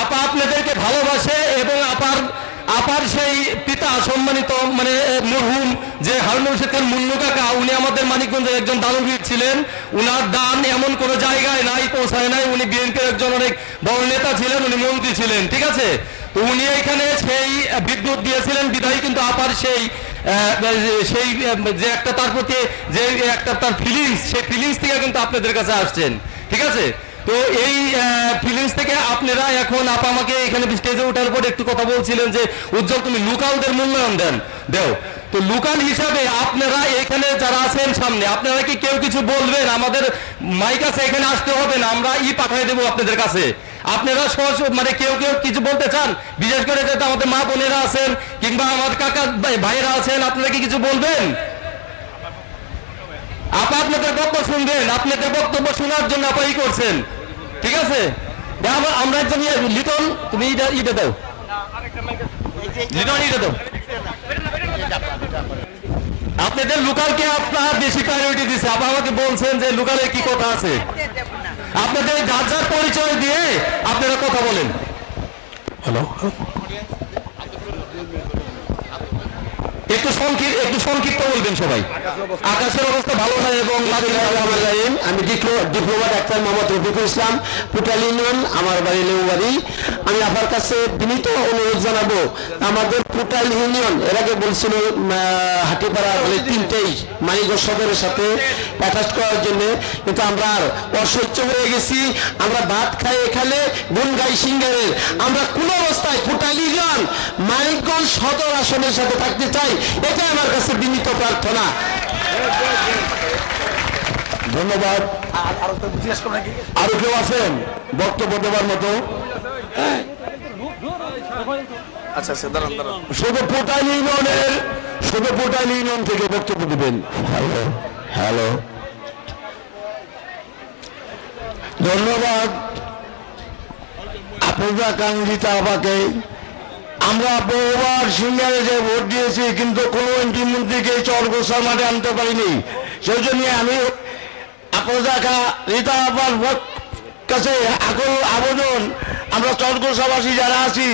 আপা আপনাদেরকে ভালোবাসে এবং আপার সেই পিতা সম্মানিত মানে মরহুম যে হারুনুর রশিদ খান মুন্নু কাকা, উনি আমাদের মানিকগঞ্জের একজন দানবীর ছিলেন। উনার দান এমন কোনো জায়গায় নাই, পৌঁছায় নাই। উনি বিএনপির একজন অনেক বড় নেতা ছিলেন, উনি মন্ত্রী ছিলেন, ঠিক আছে? তো উনি এখানে সেই বিদ্যুৎ দিয়েছিলেন বিধায়ী, কিন্তু আপার সেই যে একটা তার প্রতি যে একটা তার ফিলিংস, সেই ফিলিংস থেকে কিন্তু আপনাদের কাছে আসছেন, ঠিক আছে? তো এই ফিলিংস থেকে আপনারা এখন আপা আমাকে এখানে স্টেজে ওঠার পর একটু কথা বলছিলেন যে উজ্জ্বল তুমি লোকালদের মূল্যায়ন দেও। তো লোকাল হিসাবে আপনারা এখানে যারা আছেন সামনে, আপনারা কি কেউ কিছু বলবেন? আমাদের মাইক আছে, এখানে আসতে হবে না, আমরা পাঠিয়ে দেবো আপনাদের কাছে। আপনারা সহজ মানে কেউ কিছু বলতে চান, বিশেষ করে যাতে আমাদের মা বোনেরা আছেন কিংবা আমার কাকা ভাইয়েরা আছেন, আপনারা কি কিছু বলবেন? আপা আপনাদের বক্তব্য শুনবেন, আপনাদের বক্তব্য শোনার জন্য আপা করছেন, ঠিক আছে? আমরা একজন লিটন, তুমি ইটা দাও। আপনাদের লোকালকে আপনার বেশি প্রায়োরিটি দিচ্ছে। আপনি আমাকে বলছেন যে লোকালে কি কথা আছে, আপনাদের যার যার পরিচয় দিয়ে আপনারা কথা বলেন। হ্যালো, একটু সংক্ষিপ্ত বলবেন সবাই। আকাশের অবস্থা ভালো নয় এবং আমি diploma doctor Mohammad Rafiqul Islam, পুটাল union, আমার বাড়ি লেউবাড়ি। আমি আপনার কাছে বিনীত অনুরোধ জানাবো, আমাদের পুটাল ইউনিয়ন এর আগে বলছিল হাটিপাড়া বলে তিনটেই মানিকগঞ্জ সদরের সাথে অ্যাটাচ করার জন্য, কিন্তু আমরা আর অসহ্য হয়ে গেছি। আমরা ভাত খাই এখানে, গুন গাই সিঙ্গারের। আমরা কোন অবস্থায় পুটাল ইউনিয়ন মানিকগঞ্জ সদর আসনের সাথে থাকতে চাই, এটাই আমার কাছে বিনীত প্রার্থনা। ধন্যবাদ। আরো কেউ আছেন বক্তব্য দেওয়ার মতো? শুধু পোটাইল ইউনিয়ন থেকে বক্তব্য দিবেন। হ্যালো, ধন্যবাদ। আপনারা কাঙ্ক্ষিত আমাকে আমরা বহুবার সিঙ্গারে যে ভোট দিয়েছি, কিন্তু কোনো এমপি মন্ত্রীকে চরগোসার মাঠে আনতে পারিনি। সেই জন্য আমি আপনাদের রীতা আপার কাছে আকুল আবেদন, আমরা চরগোসাবাসী যারা আছি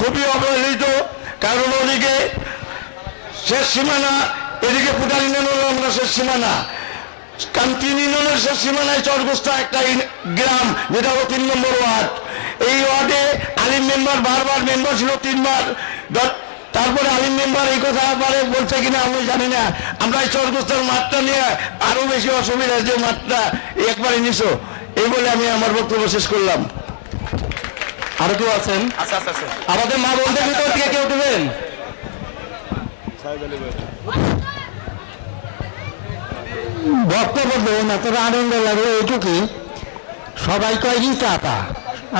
খুবই অবহেলিত। কারণ ওদিকে শেষ সীমানা, এদিকে পুটাল ইউনিয়নের আমরা শেষ সীমানা, কারণ 3 ইউনিয়নের শেষ সীমানায় চরগোসা একটা গ্রাম, যেটা হলো 3 নম্বর ওয়ার্ড। এই ওয়ার্ডে আলিম মেম্বার বারবার মেম্বার ছিল 3 বার, তারপরে আলিম মেম্বার এই কথা বলছে কিনা আমি জানি না। আমরা এই চরগোস্তার মাঠটা নিয়ে আরো বেশি অসুবিধা, যে মাঠটা একবারে নিছো। এই বলে আমি আমার বক্তব্য শেষ করলাম। আরো কেউ আছেন? আমাদের মা বোনদের ভিতর থেকে কেউ দেবেন? বক্তব্য দেবো না, তবে আনন্দ লাগলো এইটুকুই। সবাই কয় রীতা আপা,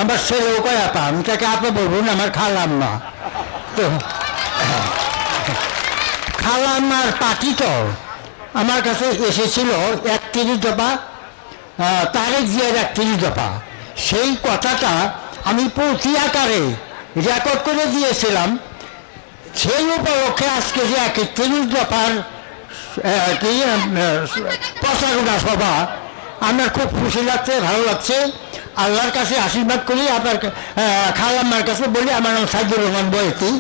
আমার ছেলেও কয় আপা। আমি তাকে আপা বলবো না, আমার খালাম না তো। খালাম্মার পার্টি তো আমার কাছে এসেছিল 31 দফা, তারেক জিয়ার 31 দফা। সেই কথাটা আমি পুঁথি আকারে রেকর্ড করে দিয়েছিলাম। সেই উপলক্ষে আজকে যে 31 দফার প্রচারণা সভা, আমার খুব খুশি লাগছে, ভালো লাগছে। আল্লাহর কাছে আশীর্বাদ করি, আপনার খালাম্মার কাছে বলি, আমার নাম সাইদুর রহমান বয়সী,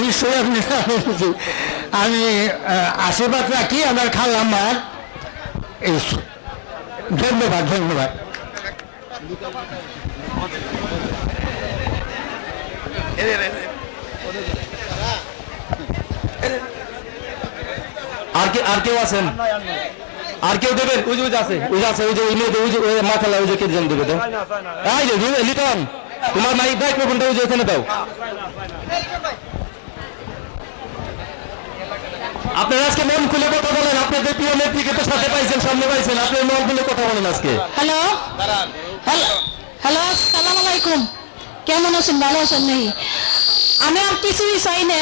নিশ্চয়ই আপনি আমি আশীর্বাদ রাখি আমার খালাম্মার। এই ধন্যবাদ, ধন্যবাদ। আর কেউ আছেন? আর কেউ দেবেন? ওই যে আছে, মাথা ওই যে কে জন দেবে তো? লিটন, তোমার মাইক ভাই কোনটা ওই যে ওখানে দাও। আপনারা আজকে মন খুলে কথা বলেন। আপনাদের প্রিয় নেত্রীকে তো সাথে পাইছেন, সামনে পাইছেন, আপনার মন খুলে কথা বলেন আজকে। হ্যালো হ্যালো, সালাম আলাইকুম। কেমন আছেন? ভালো আছেন নাকি? আমি আর কিছুই চাই না,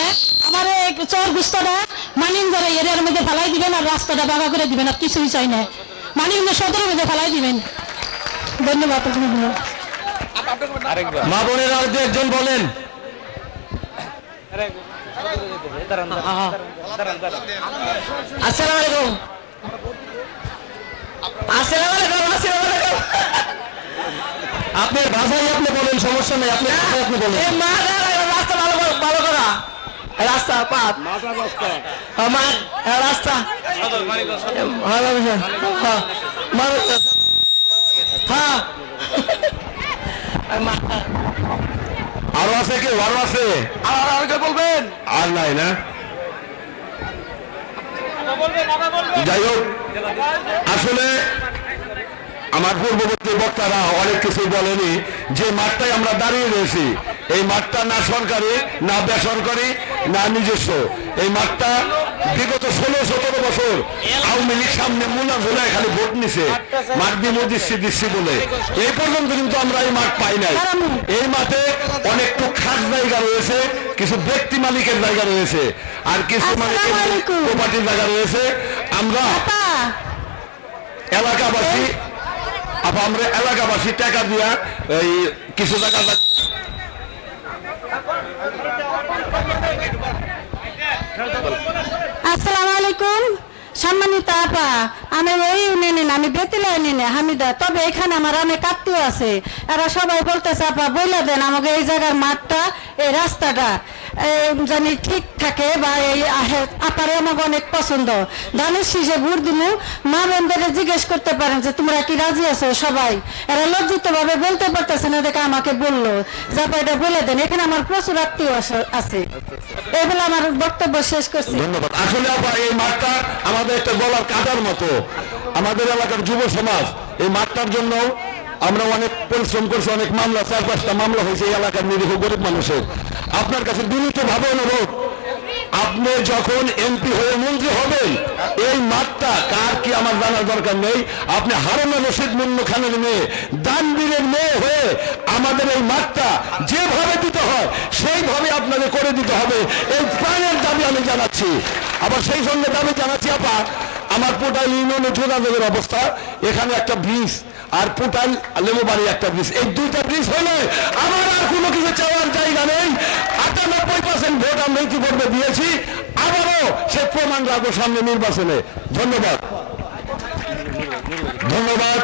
আমার চর গুস্তাটা মানিকগঞ্জের এরিয়ার মধ্যে ফেলাই দিবেন, আর রাস্তাটা বাঁকা করে দিবেন, আর কিছুই চাই না। মানিকগঞ্জ সদরের মধ্যে ফেলাই দিবেন। ধন্যবাদ। মা বোনের আর একজন বলেন। আসসালামু আলাইকুম। আসসালামু আলাইকুম। আসসালামু আলাইকুম। আপনার ভাষায় আপনি বলেন, সমস্যা নেই, আপনি আপনি বলেন। রাস্তা ভালো করা, রাস্তা পাত রাস্তা আরো আছে কেউ? আরো আছে? আর কে বলবেন? আর নাই না? যাই হোক, আসলে আমার পূর্ববর্তী বক্তারা অনেক কিছু বলেনি। যে মাঠটায় আমরা দাঁড়িয়ে রয়েছি, এই মাঠটা না সরকারি, না বেসরকারি, না নিজস্ব। এই মাঠটা বিগত 16-17 বছর আওয়ামী লীগ সামনে মুনা ঝোলায় খালি ভোট নিছে, মাঠ দিয়ে দিচ্ছি বলে। এই পর্যন্ত কিন্তু আমরা এই মাঠ পাই নাই। এই মাঠে অনেকটু খাস জায়গা রয়েছে, কিছু ব্যক্তি মালিকের জায়গা রয়েছে, আর কিছু মালিকের প্রপার্টির জায়গা রয়েছে। আমরা এলাকাবাসী টাকা দিয়া এই কিছু জায়গা আসসালামু আলাইকুম সম্মানিত আপা, আমি ওই ইউনিয়নে না, আমি বেতিলা ইউনিয়নে হামিদা। তবে এখানে আমার অনেক আত্মীয় আছে, এরা সবাই বলতেছে আপা বলে দেন আমাকে এই জায়গার মাঠটা, এই রাস্তাটা জানি ঠিক থাকে, বা এই আপারে আমাকে অনেক পছন্দ। ধানের শীষে ভোট দিমু, মা বোনদের জিজ্ঞেস করতে পারেন যে তোমরা কি রাজি আছো সবাই। এরা লজ্জিত ভাবে বলতে পারতেছে না দেখে আমাকে বললো যে আপা এটা বলে দেন। এখানে আমার প্রচুর আত্মীয় আছে। এই বলে আমার বক্তব্য শেষ করছি। ধন্যবাদ। আসলে আপা এই মাঠটা আমাদের একটা গলার কাটার মতো। আমাদের এলাকার যুব সমাজ এই মাঠটার জন্য আমরা অনেক পরিশ্রম করছি, অনেক মামলা, 4-5টা মামলা হয়েছে এই এলাকার নিরীহ গরিব মানুষের। আপনার কাছে বিনীতভাবে অনুরোধ, আপনি যখন এমপি হয়ে মন্ত্রী হবেন, এই মাঠটা কার কি আমার জানার দরকার নেই, আপনি হারুন রশিদ মুন্নু খানের মেয়ে, দানবীরের মেয়ে হয়ে আমাদের এই মাঠটা যেভাবে দিতে হয় সেইভাবে আপনাকে করে দিতে হবে, এই প্রাণের দাবি আমি জানাচ্ছি। আবার সেই সঙ্গে দাবি জানাচ্ছি আপা, আমার পোটাইল ইউনিয়নের যোগাযোগের অবস্থা, এখানে একটা ব্রিজ আর পোটাইল লেবুবাড়ি একটা ব্রিজ, এই দুইটা ব্রিজ হলে আমার আর কোনো কিছু চাওয়ার জায়গা নেই। 98% ভোট আমরা ইতিপূর্বে দিয়েছি, আবারও সে প্রমাণ রাখবো সামনে নির্বাচনে। ধন্যবাদ। ধন্যবাদ।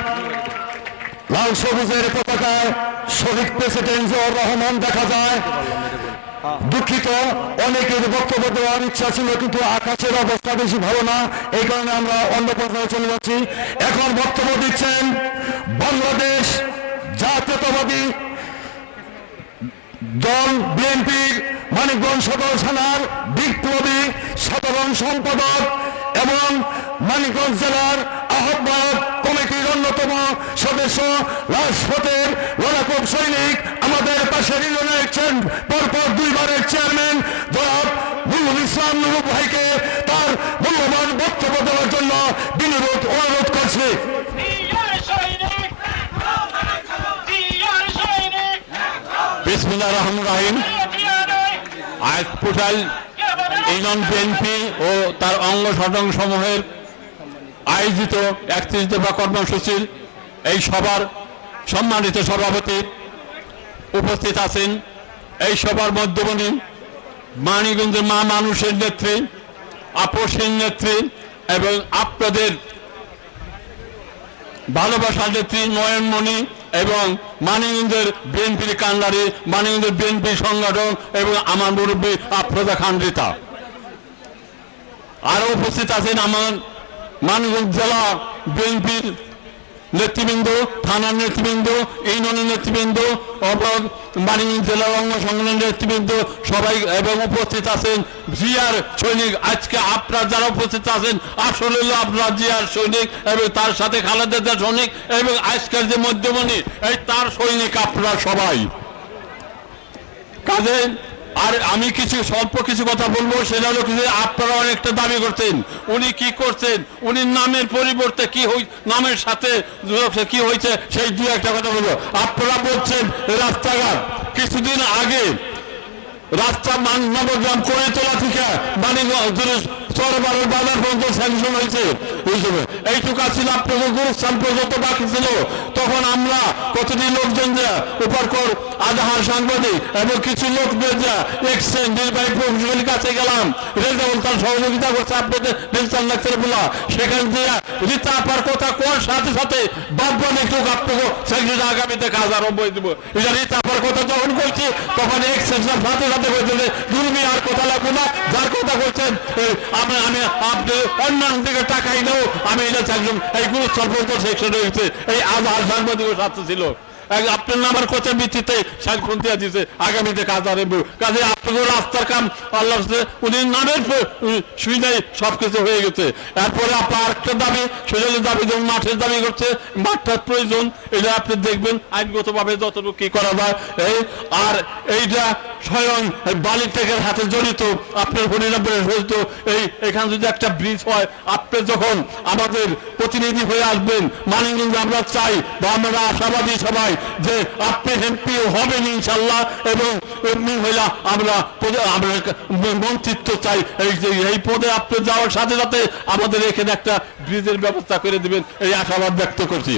লাল সবুজের পতাকায় শহীদ প্রেসিডেন্ট জিয়াউর রহমান দেখা যায়। দুঃখিত, অনেকের বক্তব্য দেওয়ার ইচ্ছা ছিল কিন্তু আকাশের অবস্থা বেশি ভালো না, এই কারণে আমরা অন্য পর্যায়ে চলে যাচ্ছি। এখন বক্তব্য দিচ্ছেন বাংলাদেশ জাতীয়তাবাদী দল বিএনপির মানিকগঞ্জ সদর থানার বিপ্লবী সাধারণ সম্পাদক এবং মানিকগঞ্জ জেলার আহ্বায়ক কমিটির অন্যতম সদস্য, রাজপথের লড়াকূপ সৈনিক, আমাদের পাশের ইউনিয়নের পরপর 2বারের চেয়ারম্যান জনাব নুরুল ইসলাম নুরু ভাইকে তার মূল্যবান বক্তব্য দেওয়ার জন্য বিনোদ অনুরোধ করছি। বিসমিল্লাহির রহমানির রহিম। আজ পোটাইল ইউনিয়ন বিএনপি ও তার অঙ্গ সংগঠন সমূহের আয়োজিত 31 দফা কর্মসূচির এই সভার সম্মানিত সভাপতি উপস্থিত আছেন। এই সভার মধ্যমণি মানিকগঞ্জের মা মানুষের নেত্রী, আপসের নেত্রী এবং আপনাদের ভালোবাসার নেত্রী নয়নমণি এবং মানিকগঞ্জের বিএনপির কান্ডারি, মানিকগঞ্জের বিএনপি সংগঠন এবং আমার মুরব্বী আফরোজা খান রীতা। আরো উপস্থিত আছেন আমার মানিকগঞ্জ জেলা বিএনপির নেতৃবৃন্দ, থানার নেতৃবৃন্দ, ইউনিয়নের নেতৃবৃন্দ এবং মানিকগঞ্জ জেলার অঙ্গ সংগঠনের নেতৃবৃন্দ সবাই, এবং উপস্থিত আছেন জিয়ার সৈনিক। আজকে আপনারা যারা উপস্থিত আছেন আসলে আপনারা জিয়ার সৈনিক এবং তার সাথে খালেদা জিয়ার সৈনিক এবং আজকের যে মধ্যমণি এই তার সৈনিক আপনারা সবাই। কাজে আর আমি কিছু স্বল্প কিছু কথা বলবো, সেটা হলো যে আপনারা অনেকটা দাবি করতেন উনি কি করছেন, উনি নামের পরিবর্তে কি নামের সাথে কি হয়েছে সেই 2-1টা কথা বলবো। আপনারা বলছেন রাস্তাঘাট, কিছুদিন আগে রাস্তা নবগ্রাম কোয়েতলা থেকে মানিকগঞ্জ চরবারের বাজার পর্যন্ত স্যাংশন হয়েছে। এইটুকু ছিল আপনাদের গুরুস্থান পর্যন্ত বাকি ছিল। তখন আমরা প্রতিটি লোকজন যা উপারকর আধার সাংবাদিক এবং কিছু লোকদের যা এক্সচেঞ্জ নির্বাহী প্রফেশনালের কাছে গেলাম, রেজাউল তার সহযোগিতা করছে আপনাদের ডিজিটাল ডাক্তার বলা, সেখান দিয়ে রীতা আপার কথা কোয়ার সাথে সাথে বাদবান একটু আপনাকে সেখানে আগামীতে কাজ আরম্ভ হয়ে দেবো। এটা রীতা আপার কথা যখন করছি তখন এক্সচেঞ্জের সাথে সাথে হয়েছে দুর্মি আর কথা লাগবে না, যার কথা বলছেন আমি আপনি অন্যান্য দিকে টাকাই নেও, আমি এটা চাইলাম এই গুরুত্ব সেকশনে হয়েছে এই আধার সাংবাদিকের সাথে ছিল। আপনার নামের কথা ভিত্তিতে সাংখ্যন দিয়ে দিচ্ছে আগামীতে কাজ আরম্ভ। কাজে আপনাদের রাস্তার কাম আল্লাহ উনি নামের সুবিধায় সবকিছু হয়ে গেছে। এরপরে আপনার আরেকটা দাবি, সেটা দাবি যেমন মাঠের দাবি করছে, মাঠটার প্রয়োজন, এটা আপনি দেখবেন আইনগতভাবে যতটুকু কি করা যায়। আর এইটা স্বয়ং বালি টেকের হাতে জড়িত, আপনার হরিরামপুরের জড়িত। এখানে যদি একটা ব্রিজ হয়, আপনি যখন আমাদের প্রতিনিধি হয়ে আসবেন মানিকগঞ্জে, আমরা চাই বা আমরা আশাবাদী সবাই যে আপনি এমপি হবেন ইনশাল্লাহ, এবং এমনি হইলা আমরা মন্ত্রিত্ব চাই। এই পদে আপনি যাওয়ার সাথে সাথে আমাদের এখানে একটা ব্রিজের ব্যবস্থা করে দিবেন, এই আশাবাদ ব্যক্ত করছি।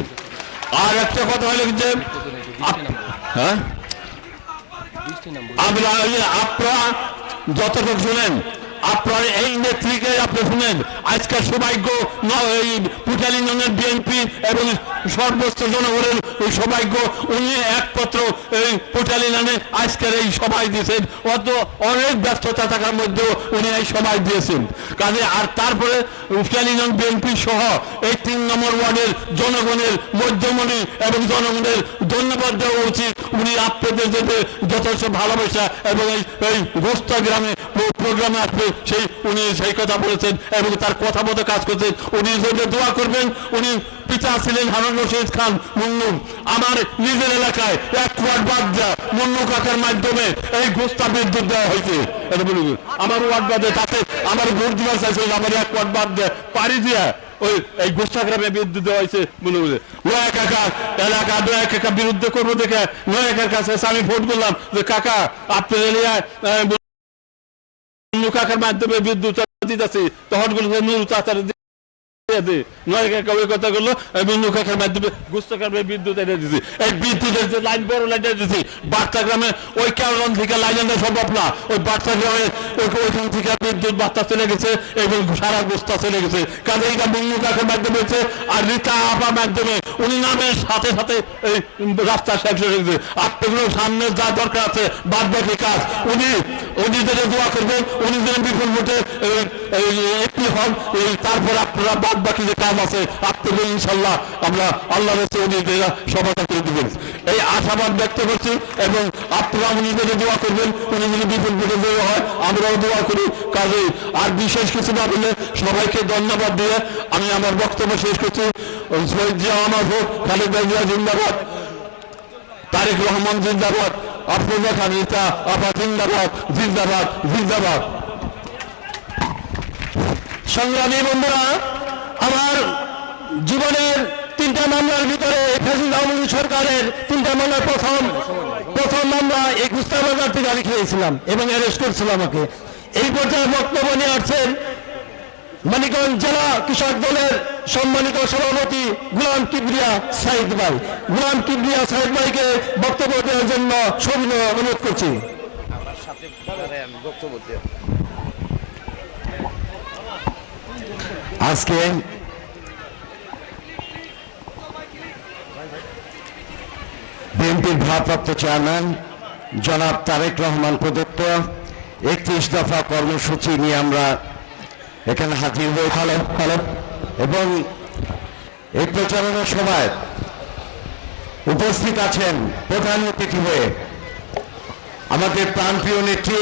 আর একটা কথা হলো যে আমরা আপনারা যতটুকু শুনেন আপনার এই নেত্রীকে আপনি শুনেন, আজকের সৌভাগ্য এই পুঠালী নগর বিএনপি এবং সর্বোচ্চ জনগণের ওই সৌভাগ্য, উনি একমাত্র এই পুঠালী নামে আজকের এই সভায় দিয়েছেন। অত অনেক ব্যস্ততা থাকার মধ্যেও উনি এই সভায় দিয়েছেন কাজে। আর তারপরে পুঠালী নগর বিএনপি সহ এই 3 নম্বর ওয়ার্ডের জনগণের মধ্যমণি এবং জনগণের ধন্যবাদ দেওয়া উচিত। উনি আপনাদের যেতে যথেষ্ট ভালোবাসা এবং এই গোস্তা গ্রামে প্রোগ্রামে আসবে উনি সেই কথা বলেছেন এবং তার কথা মতো কাজ করছেন। উনি যদি দোয়া করবেন, উনি পিতা ছিলেন হারুন রশিদ খান মুন্নু। আমার নিজের এলাকায় 1 ওয়ার্ড বাদ দেওয়া মুন্নু কাকার মাধ্যমে এই গোস্তা বিদ্যুৎ দেওয়া হয়েছে। আমার ওয়ার্ড বাদে তাতে আমার ভোট দেওয়া চাইছে, আমার 1 ওয়ার্ড বাদ দেয় পাড়ি দিয়া ওই এই গোস্তা গ্রামে বিদ্যুৎ দেওয়া হয়েছে। নয়া কাকা এলাকা নয়া কাকা বিরুদ্ধে করবো দেখে নয়া কাকার কাছে আমি ফোন করলাম যে কাকা আপনার এলাকায় কাকার মাধ্যমে বিদ্যুৎ দিতেছি, তখন বলছে নুরু তাড়াতাড়ি নয় কাকা ওই কথা করলো বিন্দু কাকার মাধ্যমে গুস্তকার বিদ্যুৎ এনে দিয়েছি। এই বিদ্যুতের যে লাইন বড় লাইন দিয়েছি বার্তা গ্রামে, ওই কেরন থেকে লাইন আনা সম্ভব না। ওই বার্তা গ্রামে ওইখান থেকে বিদ্যুৎ বার্তা চলে গেছে এবং সারা গোস্তা চলে গেছে। কাজে এইটা বিন্দু কাকার মাধ্যমে হয়েছে। আর রীতা আপার মাধ্যমে উনি নামের সাথে সাথে এই রাস্তা শেষ হয়ে গেছে। আপনাগুলো সামনে যা দরকার আছে বাদ বাকি কাজ উনি যদি দোয়া করবেন, উনি যদি বিপুল ভোটে একটি হন, তারপর আপনারা বাদ বাকি যে কাজ আছে আপনাদের ইনশাল্লাহ আমরা আল্লাহর কাছে উনি সমাধান করে দিবেন এই আশাবাদ ব্যক্ত করছি। এবং আপনারা উনি যদি দোয়া করবেন, উনি যদি বিপুল ভোটে দেওয়া হয় আমরাও দোয়া করি। কাজে আর বিশেষ কিছু না বলে সবাইকে ধন্যবাদ দিয়ে আমি আমার বক্তব্য শেষ করছি। শহীদ জিয়া আমার হোক, খালেদা জিয়া জিন্দাবাদ, তারেক রহমান জিন্দাবাদ, আফরোজা খান রীতা আপা জিন্দাবাদ, জিন্দাবাদ, জিন্দাবাদ। সংগ্রামী বন্ধুরা, আমার জীবনের 3টা মামলার ভিতরে ফ্যাসিস্ট আওয়ামী লীগ সরকারের 3টা মামলার প্রথম মামলা এই গুস্তা বাজার থেকে আমি খেয়েছিলাম এবং অ্যারেস্ট করছিল আমাকে। এই পর্যায়ে বক্তব্য নিয়ে আসছেন মানিকগঞ্জ জেলা কৃষক দলের সম্মানিত সভাপতি গোলাম কিবরিয়া সাইদ ভাই। গোলাম কিবরিয়া সাইদ ভাইকে বক্তব্য দেওয়ার জন্য সবিনয় অনুরোধ করছি। আজকে বিএনপির ভারপ্রাপ্ত চেয়ারম্যান জনাব তারেক রহমান প্রদত্ত 31 দফা কর্মসূচি নিয়ে আমরা এখানে হাজির হয়ে এবং এই প্রচারণার সময় উপস্থিত আছেন প্রধান অতিথি হয়ে আমাদের প্রাণপ্রিয় নেত্রী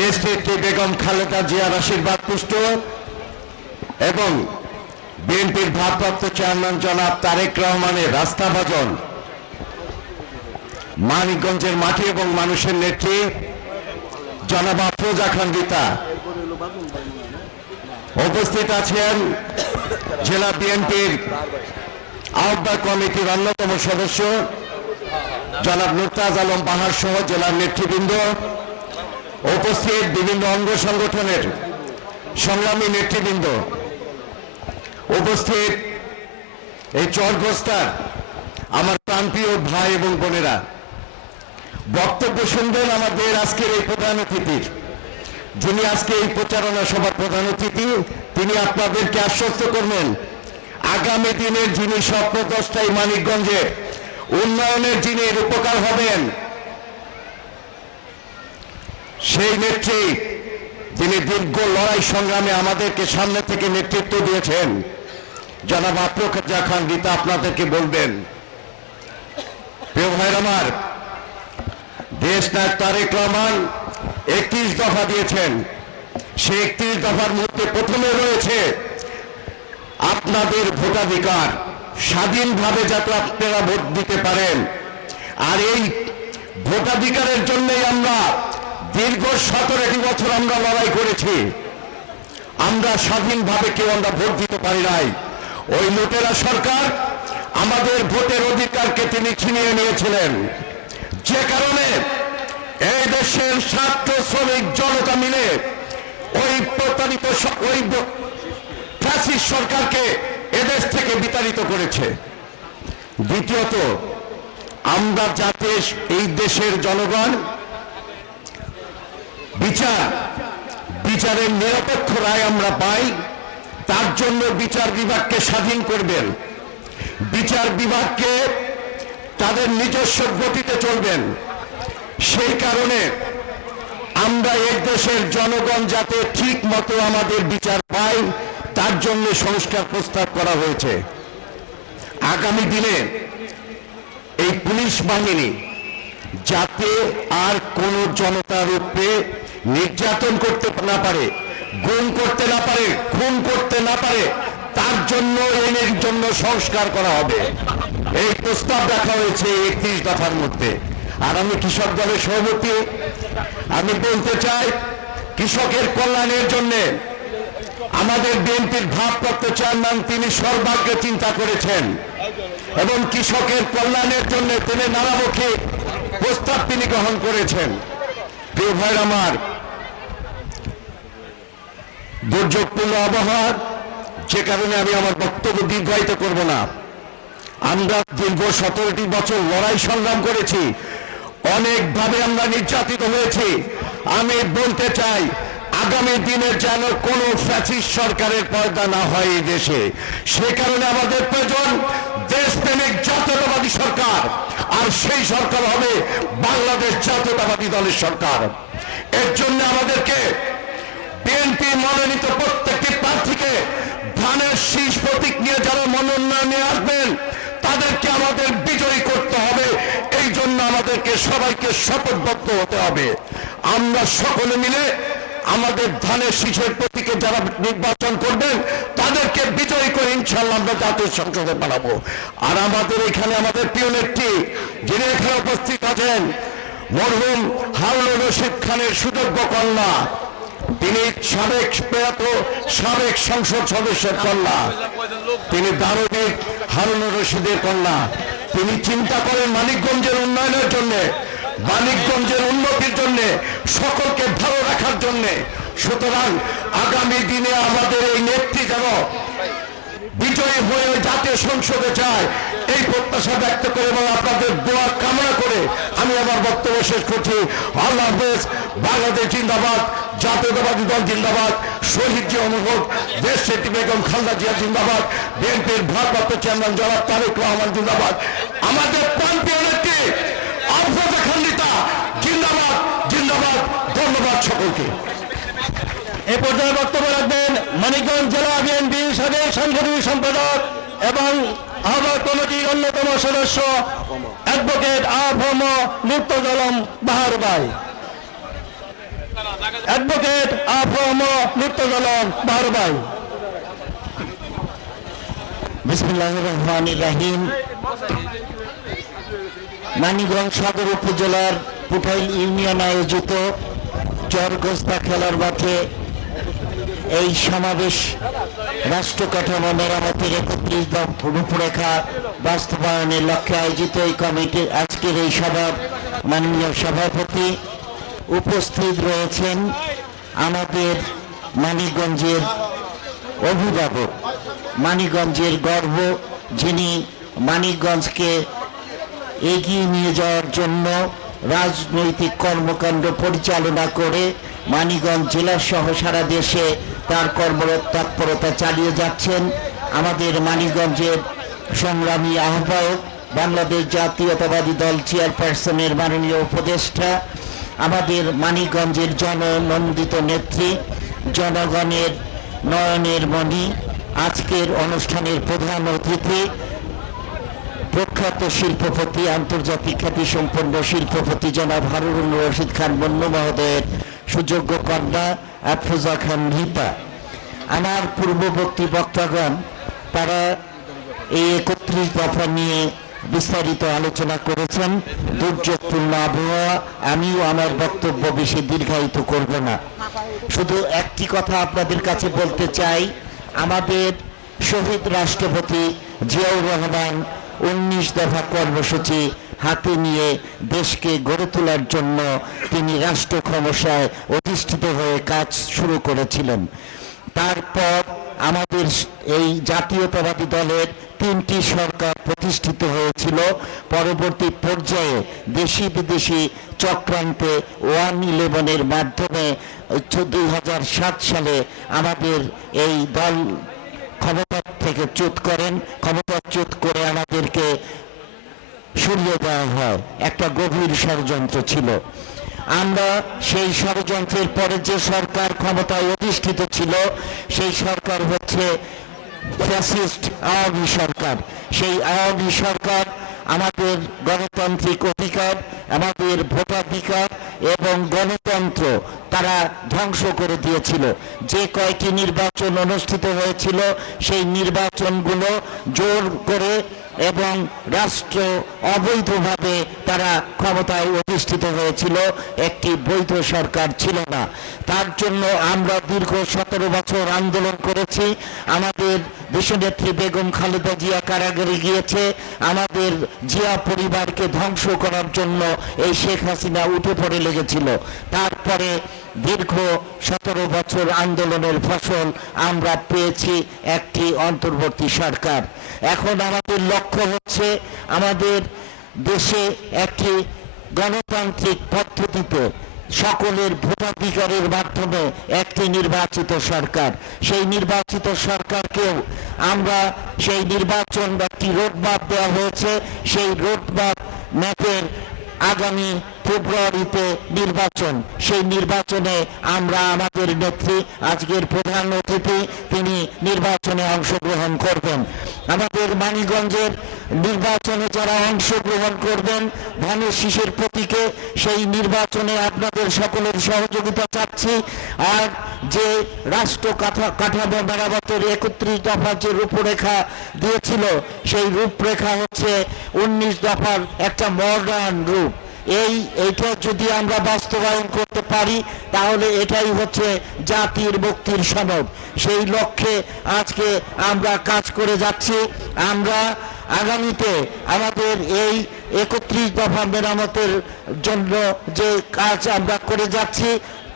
দেশনেত্রী বেগম খালেদা জিয়ার আশীর্বাদ পুষ্ট এবং বিএনপির ভারপ্রাপ্ত চেয়ারম্যান জনাব তারেক রহমানের রাস্তাভাজন, মানিকগঞ্জের মাটি এবং মানুষের নেত্রী জনাব আফরোজা খান রীতা। উপস্থিত আছেন জেলা বিএনপির আহ্বায়ক কমিটির অন্যতম সদস্য জনাব নুরতাজ আলম বাহার সহ জেলার নেতৃবৃন্দ, উপস্থিত বিভিন্ন অঙ্গ সংগঠনের সংগ্রামী নেতৃবৃন্দ, উপস্থিত এই চরগোস্তার আমার প্রাণপ্রিয় ভাই এবং বোনেরা। বক্তব্য শুনবেন আমাদের আজকের এই প্রধান অতিথির, যিনি আজকে এই প্রচারণা সভার প্রধান অতিথি। তিনি আপনাদেরকে আশ্বস্ত করবেন আগামী দিনের যিনি স্বপ্নদ্রষ্টায় মানিকগঞ্জের উন্নয়নের যিনি উপকার হবেন, সেই নেত্রী যিনি দীর্ঘ লড়াই সংগ্রামে আমাদেরকে সামনে থেকে নেতৃত্ব দিয়েছেন জনাব আফরোজা খান রীতা আপনাদেরকে বলবেন। প্রিয় ভাইয়ের আমার, দেশ নায়ক তারেক রহমান 31 দফা দিয়েছেন। সেই 31 দফার মধ্যে প্রথমে রয়েছে আপনাদের ভোটাধিকার, স্বাধীনভাবে যাতে আপনারা ভোট দিতে পারেন। আর এই ভোটাধিকারের জন্যই আমরা দীর্ঘ 17টি বছর আমরা লড়াই করেছি। আমরা স্বাধীনভাবে কেউ আমরা ভোট দিতে পারি নাই। ওই লুটেরা সরকার আমাদের ভোটের অধিকারকে তিনি ছিনিয়ে নিয়েছিলেন, যে কারণে এই দেশের ছাত্র শ্রমিক জনতা মিলে ওই প্রতারিত ওই ফ্যাসিস্ট সরকারকে এদেশ থেকে বিতাড়িত করেছে। দ্বিতীয়ত, আমরা যাতে এই দেশের জনগণ বিচার বিচারের নিরপেক্ষ রায় আমরা পাই, তার জন্য বিচার বিভাগকে স্বাধীন করবেন, বিচার বিভাগকে তাদের নিজস্ব গতিতে চলবেন। সেই কারণে আমরা এই দেশের জনগণ যাতে ঠিক মতো আমাদের বিচার পাই, তার জন্য সংস্কার প্রস্তাব করা হয়েছে। আগামী দিনে এই পুলিশ বাহিনী যাতে আর কোন জনতার উপরে নির্যাতন করতে না পারে, গুম করতে না পারে, খুন করতে না পারে, তার জন্য এর জন্য সংস্কার করা হবে। এই প্রস্তাব রাখা হয়েছে 31 দফার মধ্যে। আর আমি কৃষক দলের সভাপতি, আমি বলতে চাই কৃষকের কল্যাণের জন্য আমাদের বিএনপির ভারপ্রাপ্ত চেয়ারম্যান তিনি সর্বাগ্রে চিন্তা করেছেন এবং কৃষকের কল্যাণের জন্য তিনি নানামুখী প্রস্তাব তিনি গ্রহণ করেছেন। প্রিয় ভাই আমার, দুর্যোগপূর্ণ আবহাওয়া, যে কারণে আমি আমার বক্তব্য দীর্ঘায়িত করব না। আমরা দীর্ঘ 17টি বছর লড়াই সংগ্রাম করেছি, অনেকভাবে আমরা নির্যাতিত হয়েছি। আমি বলতে চাই আগামী দিনে যেন কোনো ফ্যাসিস্ট সরকারের পয়দা না হয় এই দেশে। সে কারণে আমাদের প্রয়োজন দেশপ্রেমিক জাতীয়তাবাদী সরকার, আর সেই সরকার হবে বাংলাদেশ জাতীয়তাবাদী দলের সরকার। এর জন্য আমাদেরকে বিএনপি মনোনীত প্রত্যেকটি প্রার্থীকে ধানের শীষ প্রতীক নিয়ে যারা মনোনয়ন নিয়ে আসবেন তাদেরকে আমাদের বিজয়ী করতে হবে। এই জন্য আমাদেরকে সবাইকে শপথবদ্ধ হতে হবে। আমরা সকলে মিলে আমাদের ধানের শীষের প্রতীকে যারা নির্বাচন করবেন তাদেরকে বিজয়ী করে ইনশাআল্লাহ আমরা জাতীয় সংসদে পাঠাবো। আর আমাদের এখানে আমাদের প্রিয় নেত্রী যিনি এখানে উপস্থিত আছেন, মরহুম হারুনুর রশিদ খানের সুযোগ্য কন্যা, তিনি সাবেক সংসদ সদস্যের কন্যা, তিনি দারুণিক হারুনুর রশিদের কন্যা। তিনি চিন্তা করেন মানিকগঞ্জের উন্নয়নের জন্য, মানিকগঞ্জের উন্নতির জন্য, সকলকে ভালো রাখার জন্য। সুতরাং আগামী দিনে আমাদের এই নেত্রী যেন বিজয়ী হয়ে জাতীয় সংসদে যায়, এই প্রত্যাশা ব্যক্ত করে এবং আপনাদের দোয়া কামনা করে আমি আমার বক্তব্য শেষ করছি। আল্লাহ হাফেজ। বাংলাদেশ জিন্দাবাদ, জাতীয়তাবাদী দল জিন্দাবাদ, শহীদ জিয়া অনুভব, দেশ নেত্রী বেগম খালেদা জিয়া জিন্দাবাদ, বিএনপির ভারপ্রাপ্ত চেয়ারম্যান জনাব তারেক রহমান জিন্দাবাদ, আমাদের প্রান্তীয় নেত্রী আফরোজা খান রিতা জিন্দাবাদ জিন্দাবাদ। ধন্যবাদ সকলকে। এ পর্যায়ে বক্তব্য রাখবেন মানিকগঞ্জ জেলা বিএনপির সাবেক সাংগঠনিক সম্পাদক এবং আহ্বায়ক কমিটির অন্যতম সদস্য অ্যাডভোকেট আফম মুর্তজা আলম বাহার ভাই। অ্যাডভোকেট আফম মুর্তজা আলম বাহার ভাই। বিসমিল্লাহির রহমানির রহিম। মানিকগঞ্জ সদর উপজেলার পুঠাইল ইউনিয়ন আয়োজিত চরগোস্তা খেলার মাঠে এই সমাবেশ রাষ্ট্র কাঠামো মেরামতের 31 দফা রূপরেখা বাস্তবায়নের লক্ষ্যে আয়োজিত এই কমিটির আজকের এই সভার মাননীয় সভাপতি উপস্থিত রয়েছেন আমাদের মানিকগঞ্জের অভিভাবক, মানিকগঞ্জের গর্ব, যিনি মানিকগঞ্জকে এগিয়ে নিয়ে যাওয়ার জন্য রাজনৈতিক কর্মকাণ্ড পরিচালনা করে মানিকগঞ্জ জেলা সহ সারা দেশে তার কর্মরত তৎপরতা চালিয়ে যাচ্ছেন আমাদের মানিকগঞ্জের সংগ্রামী আহ্বায়ক, বাংলাদেশ জাতীয়তাবাদী দল চেয়ারপারসনের মাননীয় উপদেষ্টা, আমাদের মানিকগঞ্জের জননন্দিত নেত্রী, জনগণের নয়নের মণি, আজকের অনুষ্ঠানের প্রধান অতিথি, প্রখ্যাত শিল্পপতি, আন্তর্জাতিক খ্যাতিসম্পন্ন শিল্পপতি জনাব হারুনুর রশিদ খান মন্নু মহোদয়ের সুযোগ্য কন্যা আফরোজা খান রিতা। আমার পূর্ববর্তী বক্তাগণ তারা এই 31 দফা নিয়ে বিস্তারিত আলোচনা করেছেন। দুর্যোগপূর্ণ আবহাওয়া, আমিও আমার বক্তব্য বেশি দীর্ঘায়িত করব না। শুধু একটি কথা আপনাদের কাছে বলতে চাই, আমাদের শহীদ রাষ্ট্রপতি জিয়াউর রহমান 19 দফা কর্মসূচি হাতে নিয়ে দেশকে গড়ে তোলার জন্য তিনি রাষ্ট্র ক্ষমতায় অধিষ্ঠিত হয়ে কাজ শুরু করেছিলেন। তারপর আমাদের এই জাতীয়তাবাদী দলের 3টি সরকার প্রতিষ্ঠিত হয়েছিল। পরবর্তী পর্যায়ে দেশি বিদেশি চক্রান্তে 111-এর মাধ্যমে 2007 সালে আমাদের এই দল ক্ষমতা থেকে চ্যুত করেন, ক্ষমতাচ্যুত করে আমাদেরকে সরিয়ে দেওয়া হয়। একটা গভীর ষড়যন্ত্র ছিল। আমরা সেই ষড়যন্ত্রের পরে যে সরকার ক্ষমতায় অধিষ্ঠিত ছিল সেই সরকার হচ্ছে ফ্যাসিস্ট আওয়ামী সরকার। সেই আওয়ামী সরকার আমাদের গণতান্ত্রিক অধিকার, আমাদের ভোটাধিকার এবং গণতন্ত্র তারা ধ্বংস করে দিয়েছিল। যে কয়টি নির্বাচন অনুষ্ঠিত হয়েছিল সেই নির্বাচনগুলো জোর করে এবং রাষ্ট্র অবৈধভাবে তারা ক্ষমতায় অধিষ্ঠিত হয়েছিল, একটি বৈধ সরকার ছিল না। তার জন্য আমরা দীর্ঘ 17 বছর আন্দোলন করেছি। আমাদের দেশনেত্রী বেগম খালেদা জিয়া কারাগারে গিয়েছে। আমাদের জিয়া পরিবারকে ধ্বংস করার জন্য এই শেখ হাসিনা উঠে পড়ে লেগেছিল। তারপরে দীর্ঘ 17 বছর আন্দোলনের ফসল আমরা পেয়েছি একটি অন্তর্বর্তী সরকার। এখন আমাদের লক্ষ্য হচ্ছে আমাদের দেশে একটি গণতান্ত্রিক পদ্ধতিতে সকলের ভোটাধিকারের মাধ্যমে একটি নির্বাচিত সরকার। সেই নির্বাচিত সরকারকেও আমরা সেই নির্বাচন একটি রোডম্যাপ দেওয়া হয়েছে। সেই রোডম্যাপ ম্যাপের আগামী ফেব্রুয়ারিতে নির্বাচন। সেই নির্বাচনে আমরা আমাদের নেত্রী, আজকের প্রধান অতিথি, তিনি নির্বাচনে অংশগ্রহণ করবেন। আমাদের মানিকগঞ্জের নির্বাচনে যারা অংশগ্রহণ করবেন ধানের শীষের প্রতীকে, সেই নির্বাচনে আপনাদের সকলের সহযোগিতা চাচ্ছি। আর যে রাষ্ট্র কাঠামো মেরামতের 31 দফার যে রূপরেখা দিয়েছিল সেই রূপরেখা হচ্ছে 19 দফার একটা মডার্ন রূপ। এইটা যদি আমরা বাস্তবায়ন করতে পারি তাহলে এটাই হচ্ছে জাতির মুক্তির সনদ। সেই লক্ষ্যে আজকে আমরা কাজ করে যাচ্ছি। আমরা আগামীতে আমাদের এই 31 দফা মেরামতের জন্য যে কাজ আমরা করে যাচ্ছি,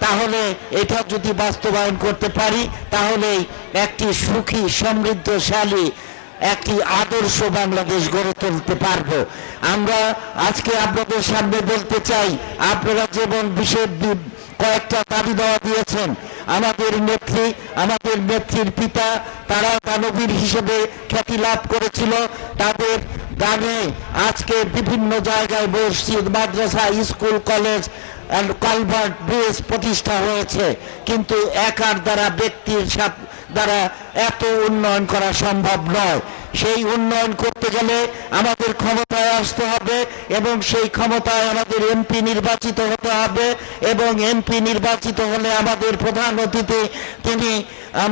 তাহলে এটা যদি বাস্তবায়ন করতে পারি তাহলেই একটি সুখী সমৃদ্ধশালী একটি আদর্শ বাংলাদেশ গড়ে তুলতে পারবো। আমরা আজকে আপনাদের সামনে বলতে চাই, আপনারা যেমন বিশেষ কয়েকটা দাবি দেওয়া দিয়েছেন, আমাদের নেত্রীর পিতা তারা দানবীর হিসেবে খ্যাতি লাভ করেছিল। তাদের দানে আজকে বিভিন্ন জায়গায় মসজিদ, মাদ্রাসা, স্কুল, কলেজ, কালভার্ট, ব্রিজ প্রতিষ্ঠা হয়েছে। কিন্তু একার দ্বারা, ব্যক্তির দ্বারা এত উন্নয়ন করা সম্ভব নয়। সেই উন্নয়ন করতে গেলে আমাদের ক্ষমতায় আসতে হবে এবং সেই ক্ষমতায় আমাদের এমপি নির্বাচিত হতে হবে এবং এমপি নির্বাচিত হলে আমাদের প্রধান অতিথি তিনি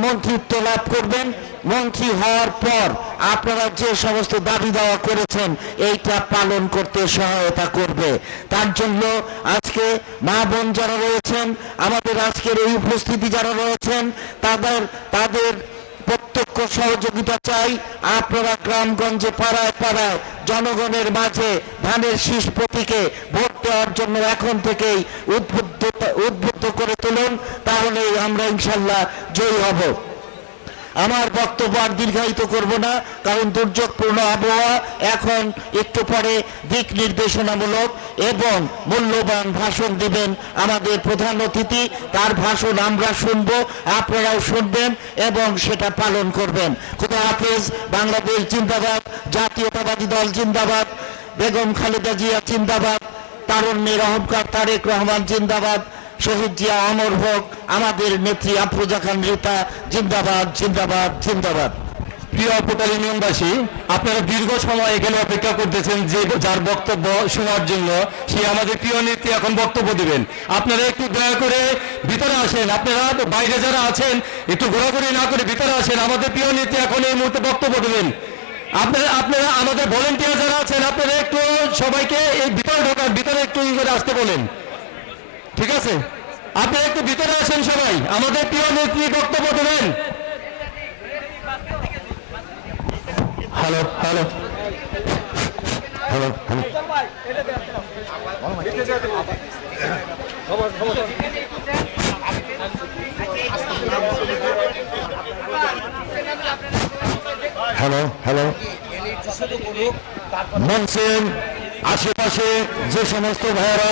মন্ত্রিত্ব লাভ করবেন। মন্ত্রী হওয়ার পর আপনারা যে সমস্ত দাবি দাওয়া করেছেন এইটা পালন করতে সহায়তা করবে। তার জন্য আজকে মা বোন যারা রয়েছেন, আমাদের আজকের এই উপস্থিতি যারা রয়েছেন, তাদের প্রত্যক্ষ সহযোগিতা চাই। আপনারা গ্রামগঞ্জে, পাড়ায় পাড়ায় জনগণের মাঝে ধানের শীষ প্রতীকে ভোট দেওয়ার জন্য এখন থেকেই উদ্বুদ্ধ করে তুলুন, তাহলেই আমরা ইনশাল্লাহ জয়ী হব। আমার বক্তব্য আর দীর্ঘায়িত করব না, কারণ দুর্যোগপূর্ণ আবহাওয়া। এখন একটু পরে দিক নির্দেশনামূলক এবং মূল্যবান ভাষণ দিবেন আমাদের প্রধান অতিথি। তার ভাষণ আমরা শুনব, আপনারাও শুনবেন এবং সেটা পালন করবেন। খোদা হাফেজ। বাংলাদেশ জিন্দাবাদ, জাতীয়তাবাদী দল জিন্দাবাদ, বেগম খালেদা জিয়া জিন্দাবাদ, তারুণ্যের অহংকার তারেক রহমান জিন্দাবাদ, শহীদ জিয়া অমর হোক, আমাদের নেত্রী আফরোজা খান রিতা জিন্দাবাদ, জিন্দাবাদ, জিন্দাবাদ। প্রিয় পোটাল ইউনিয়নবাসী, আপনারা দীর্ঘ সময় এখানে অপেক্ষা করতেছেন যে যার বক্তব্য শোনার জন্য, সে আমাদের প্রিয় নেত্রী এখন বক্তব্য দিবেন। আপনারা একটু দয়া করে ভিতরে আসেন। আপনারা বাইরে যারা আছেন একটু ঘোরাঘুরি না করে ভিতরে আসেন। আমাদের প্রিয় নেত্রী এখন এই মুহূর্তে বক্তব্য দেবেন। আপনারা আমাদের ভলেন্টিয়ার যারা আছেন আপনারা একটু সবাইকে এই ভিতরে ঢোকার, ভিতরে একটু করে আসতে বলেন, ঠিক আছে? আপনারা একটু ভিতরে আসেন সবাই, আমাদের প্রিয় নেত্রী বক্তব্য দেবেন। Hello hello hello hello hello মঞ্চের আশেপাশে যে সমস্ত ভাইয়েরা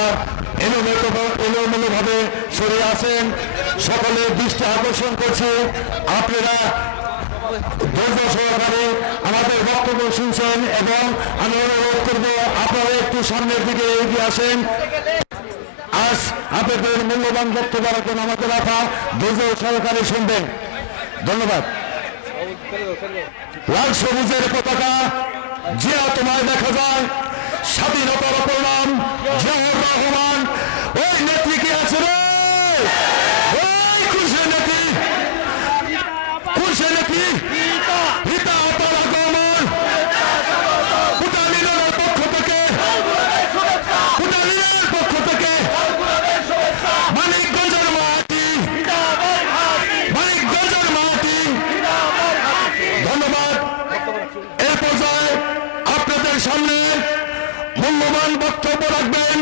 এলোমেলোভাবে ছড়িয়ে আছেন, সকলের দৃষ্টি আকর্ষণ করছে। আপনারা ধৈর্য সহকারে আমাদের বক্তব্য শুনছেন এবং আমি অনুরোধ করব আপনারা একটু সামনের দিকে এগিয়ে আসেন। আজ আপনাদের মূল্যবান বক্তব্য রাখবেন আমাদের রাখা, ধৈর্য সহকারে শুনবেন। ধন্যবাদ। লাল সবুজের পতাকা জিয়া তোমায় দেখা যায়, স্বাধীনতার প্রণাম জিয়াউর রহমান। ওই নেত্রী কি আছে রে? ওই খুশি নেত্রী, খুশি নেত্রী রীতা অপরা গমন ভুটানিদের পক্ষ থেকে, ভুটানিদের পক্ষ থেকে মানিকগঞ্জের মাটি, মানিকগঞ্জের মাটি। ধন্যবাদ। এই পর্যায়ে আপনাদের সামনে মূল্যবান বক্তব্য রাখবেন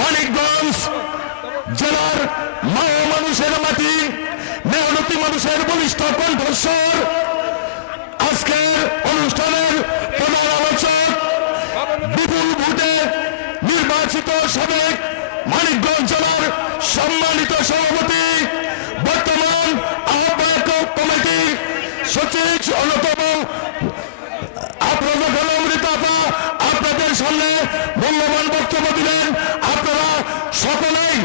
মানিকগঞ্জ জেলার মা মানুষের মাটি, মেহনতি মানুষের বলিষ্ঠ কণ্ঠস্বর, আজকের অনুষ্ঠানের প্রধান আলোচক, বিপুল ভোটে নির্বাচিত সাবেক মানিকগঞ্জ জেলার সম্মানিত সভাপতি, বর্তমান আহ্বায়ক কমিটি সচিব অন্যতম আপনাদের সামনে মূল্যবান বক্তব্য দিলেন। আপনারা সকলেই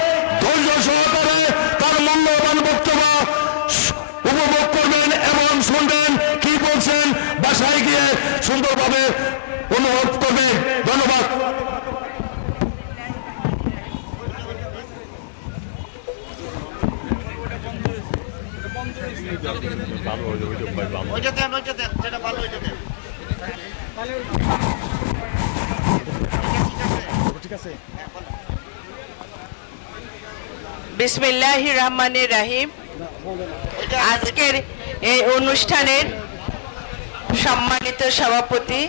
ধৈর্য সহকারে তার মূল্যবান বক্তব্য উপভোগ করবেন এবং শুনবেন কি বলছেন, বাসায় গিয়ে সুন্দরভাবে অনুভব করবেন। ধন্যবাদ। বিসমিল্লাহির রহমানির রহিম। আজকের এই অনুষ্ঠানের সম্মানিত সভাপতি,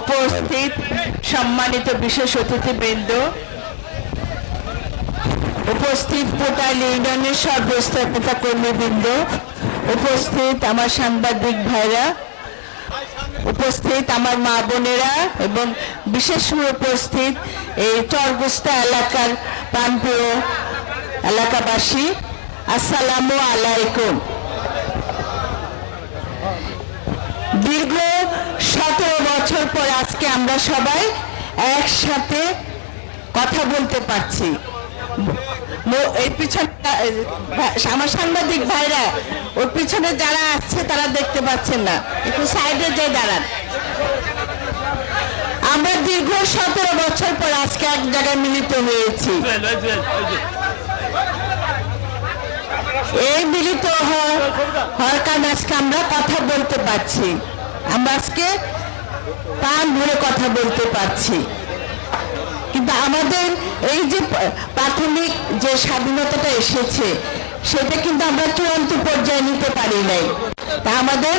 উপস্থিত সম্মানিত বিশেষ অতিথিবৃন্দ, উপস্থিত পোটাইল ইউনিয়নের সর্বস্তরের নেতা কর্মীবৃন্দ, উপস্থিত আমার সাংবাদিক ভাইরা, উপস্থিত আমার মা বোনেরা এবং বিশেষ করে উপস্থিত এই চরগুস্তা এলাকার প্রাণপ্রিয় এলাকাবাসী, আসসালামু আলাইকুম। দীর্ঘ 17 বছর পর আজকে আমরা সবাই একসাথে কথা বলতে পারছি। এই পিছনে আমার সাংবাদিক ভাইরা, ওর পিছনে যারা আসছে তারা দেখতে পাচ্ছেন না, একটু সাইডে যে দাঁড়ান। আমরা দীর্ঘ 17 বছর পর আজকে এক জায়গায় মিলিত হয়েছি। এই মিলিত হওয়ার কারণে আজকে আমরা কথা বলতে পারছি, আমরা আজকে প্রাণ ভরে কথা বলতে পারছি। কিন্তু আমাদের এই যে প্রাথমিক যে স্বাধীনতাটা এসেছে সেটা কিন্তু আমরা চূড়ান্ত পর্যায়ে নিতে পারি নাই। তা আমাদের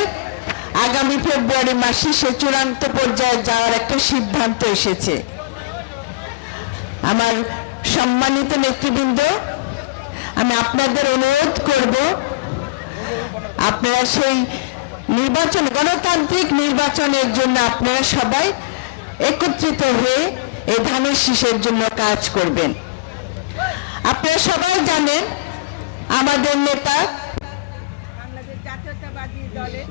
আগামী ফেব্রুয়ারি মাসে সে চূড়ান্ত পর্যায়ে যাওয়ার একটা সিদ্ধান্ত এসেছে। আমার সম্মানিত নেতৃবৃন্দ, আমি আপনাদের অনুরোধ করব, আপনারা সেই নির্বাচন, গণতান্ত্রিক নির্বাচনের জন্য আপনারা সবাই একত্রিত হয়ে এই ধানের শীষের জন্য কাজ করবেন। আপনারা সবাই জানেন আমাদের নেতা বাংলাদেশ জাতীয়তাবাদী দলের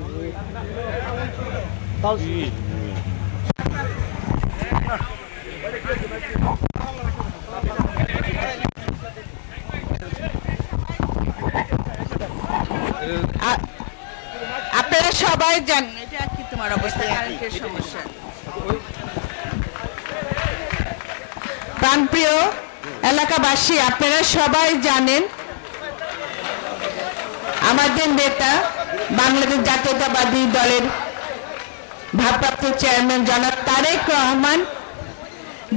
আপনারা সবাই জানেন, এটা কি তোমার অবস্থা, কারেন্টের সমস্যা। প্রাণপ্রিয় এলাকাবাসী, আপনারা সবাই জানেন আমাদের নেতা বাংলাদেশ জাতীয়তাবাদী দলের ভারপ্রাপ্ত চেয়ারম্যান জনাব তারেক রহমান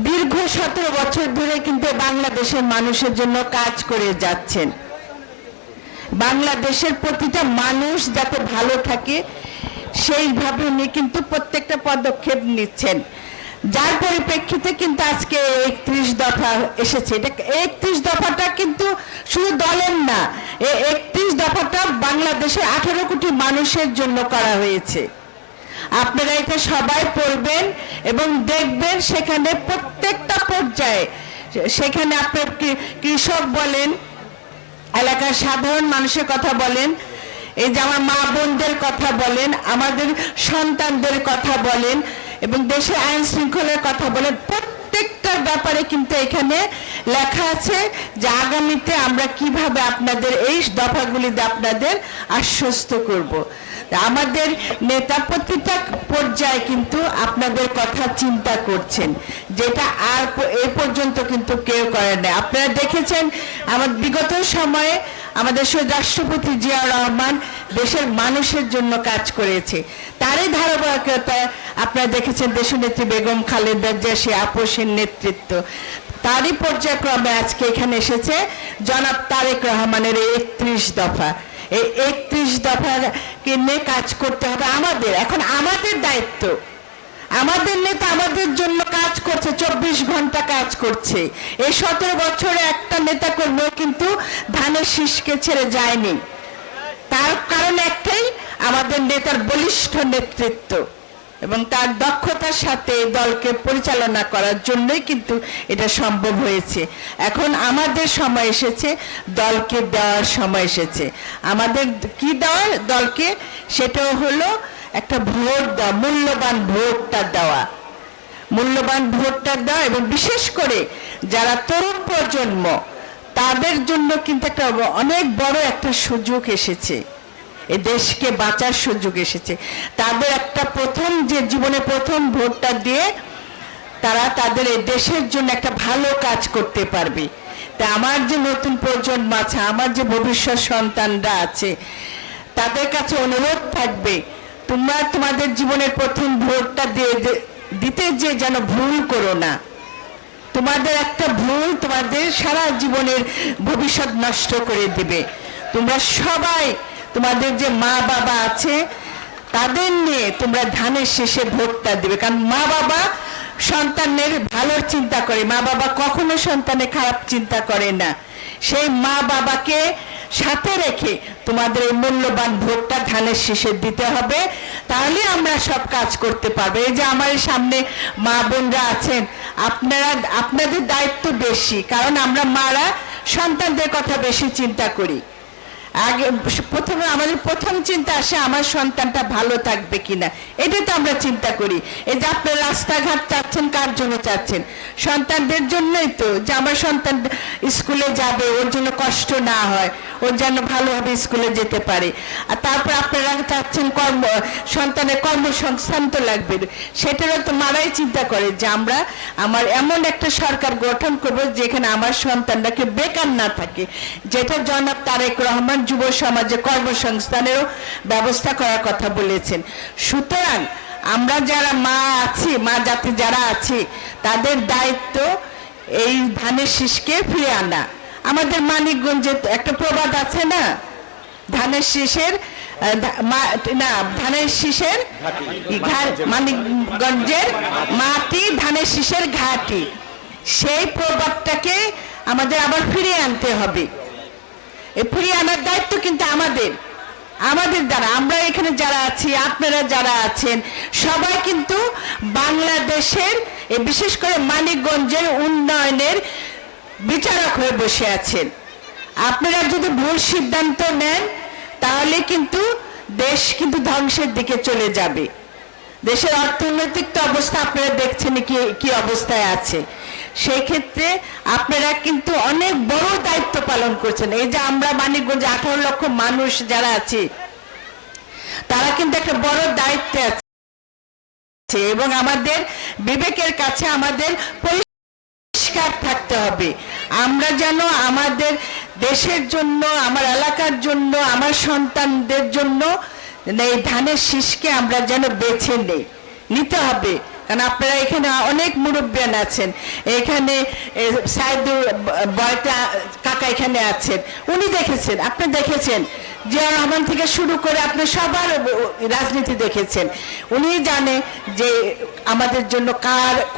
দীর্ঘ 17 বছর ধরে কিন্তু বাংলাদেশের মানুষের জন্য কাজ করে যাচ্ছেন। বাংলাদেশের প্রতিটা মানুষ যাতে ভালো থাকে সেইভাবে উনি কিন্তু প্রত্যেকটা পদক্ষেপ নিচ্ছেন, যার পরিপ্রেক্ষিতে কিন্তু আজকে 31 দফা এসেছে। এটা 31 দফাটা কিন্তু শুধু দলের না, এই 31 দফাটা বাংলাদেশের 18 কোটি মানুষের জন্য করা হয়েছে। আপনারা এটা সবাই পড়বেন এবং দেখবেন, সেখানে প্রত্যেকটা পর্যায়ে সেখানে আপনার কৃষক বলেন, এলাকার সাধারণ মানুষের কথা বলেন, এই যে আমার মা বোনদের কথা বলেন, আমাদের সন্তানদের কথা বলেন এবং দেশের আইন শৃঙ্খলার কথা বলেন, প্রত্যেকটার ব্যাপারে কিন্তু এখানে লেখা আছে যে আগামীতে আমরা কিভাবে আপনাদের এই দফাগুলিতে আপনাদের আশ্বস্ত করব। আমাদের নেতা প্রতিটা পর্যায়ে কিন্তু আপনাদের কথা চিন্তা করছেন, যেটা আর এই পর্যন্ত কিন্তু কেউ করে না। আপনারা দেখেছেন আমার বিগত সময়ে আমাদের শহীদ রাষ্ট্রপতি জিয়াউর রহমান দেশের মানুষের জন্য কাজ করেছে। তারই ধারাবাহিকতায় আপনারা দেখেছেন দেশনেত্রী বেগম খালেদা জিয়া, সে আপোষের নেতৃত্ব, তারই পর্যায়ক্রমে আজকে এখানে এসেছে জনাব তারেক রহমানের এই 31 দফা। এই 31 দফাকে নিয়ে কাজ করতে হবে আমাদের। এখন আমাদের দায়িত্ব, আমাদের নেতা আমাদের জন্য কাজ করছে, 24 ঘন্টা কাজ করছে। এই 17 বছরে একটা নেতা কর্মীও কিন্তু ধানের শীষকে ছেড়ে যায়নি। তার কারণ একটাই, আমাদের নেতার বলিষ্ঠ নেতৃত্ব এবং তার দক্ষতার সাথে দলকে পরিচালনা করার জন্যই কিন্তু এটা সম্ভব হয়েছে। এখন আমাদের সময় এসেছে, দলকে দেওয়ার সময় এসেছে। আমাদের কি দেওয়ার দলকে, সেটাও হলো একটা ভোট দেওয়া, মূল্যবান ভোটটা দেওয়া, মূল্যবান ভোটটা দেওয়া এবং বিশেষ করে যারা তরুণ প্রজন্ম, তাদের জন্য কিন্তু একটা অনেক বড় একটা সুযোগ এসেছে, এই দেশকে বাঁচার সুযোগ এসেছে। তাদের একটা প্রথম যে জীবনে প্রথম ভোটটা দিয়ে তারা তাদের এই দেশের জন্য একটা ভালো কাজ করতে পারবে। তা আমার যে নতুন প্রজন্ম আছে, আমার যে ভবিষ্যৎ সন্তানরা আছে, তাদের কাছে অনুরোধ থাকবে, তোমরা তোমাদের জীবনের প্রথম ভোটটা দিতে যে যেন ভুল করো না। তোমাদের একটা ভুল তোমাদের সারা জীবনের ভবিষ্যৎ নষ্ট করে দিবে। তোমরা সবাই তোমাদের যে মা বাবা আছে তাদের নিয়ে তোমরা ধানের শেষে ভোটটা দিবে, কারণ মা বাবা সন্তানের ভালো চিন্তা করে, মা বাবা কখনো সন্তানের খারাপ চিন্তা করে না। সেই মা বাবাকে সাথে রেখে তোমাদের এই মূল্যবান ভোটটা ধানের শীষে দিতে হবে, তাহলে আমরা সব কাজ করতে পারবো। এই যে আমার সামনে মা বোনরা আছেন, আপনাদের দায়িত্ব বেশি, কারণ আমরা মারা সন্তানদের কথা বেশি চিন্তা করি। আগে প্রথমে আমাদের প্রথম চিন্তা আসে আমার সন্তানটা ভালো থাকবে কিনা, এটা তো আমরা চিন্তা করি। এই যে আপনার রাস্তাঘাট চাচ্ছেন, কার জন্য চাচ্ছেন? সন্তানদের জন্যই তো, যে আমার সন্তান স্কুলে যাবে, ওর জন্য কষ্ট না হয়, ওর যেন ভালোভাবে স্কুলে যেতে পারে। আর তারপর আপনারা চাচ্ছেন সন্তানের কর্মসংস্থান তো লাগবে, সেটারও তো মারাই চিন্তা করে যে আমার এমন একটা সরকার গঠন করবো যেখানে আমার সন্তানটাকে বেকার না থাকে, যেটা জনাব তারেক রহমান যুব সমাজে কর্মসংস্থানেরও ব্যবস্থা করার কথা বলেছেন। সুতরাং আমরা যারা মা আছি, মা জাতি যারা আছি, তাদের দায়িত্ব এই ধানের শীষকে ফিরে আনা। আমাদের মানিকগঞ্জে একটা প্রবাদ আছে না, ধানের শীষের মানিকগঞ্জের মাটি ধানের শীষের ঘাটি। সেই প্রবাদটাকে আমাদের আবার ফিরিয়ে আনতে হবে। এই ফিরিয়ে আনার দায়িত্ব কিন্তু আমাদের দ্বারা, আমরা এখানে যারা আছি, আপনারা যারা আছেন, সবাই কিন্তু বাংলাদেশের বিশেষ করে মানিকগঞ্জের উন্নয়নের বিচারক হয়ে বসে আছেন। আপনারা যদি ভুল সিদ্ধান্ত নেন তাহলে কিন্তু দেশ কিন্তু ধ্বংসের দিকে চলে যাবে। দেশের অর্থনৈতিক তো অবস্থা আপনারা দেখছেন কি অবস্থায় আছে। সেই ক্ষেত্রে আপনারা কিন্তু অনেক বড় দায়িত্ব পালন করছেন। এই যে আমরা মানিকগঞ্জে 18 লক্ষ মানুষ যারা আছি, তারা কিন্তু একটা বড় দায়িত্বে আছে এবং আমাদের বিবেকের কাছে আমাদের পরিষ্কার থাকতে হবে। আমরা যেন আমাদের দেশের জন্য, আমার এলাকার জন্য, আমার সন্তানদের জন্য এই ধানের শীষকে আমরা যেন বেছে নিতে হবে। কারণ আপনারা এখানে অনেক মুরব্বিয়ান আছেন, এখানে সাইদুর বয়টা কাকা এখানে আছেন, উনি দেখেছেন, আপনি দেখেছেন, জিয়া রহমান থেকে শুরু করে আপনি সবার রাজনীতি দেখেছেন। উনি জানে যে আমাদের জন্য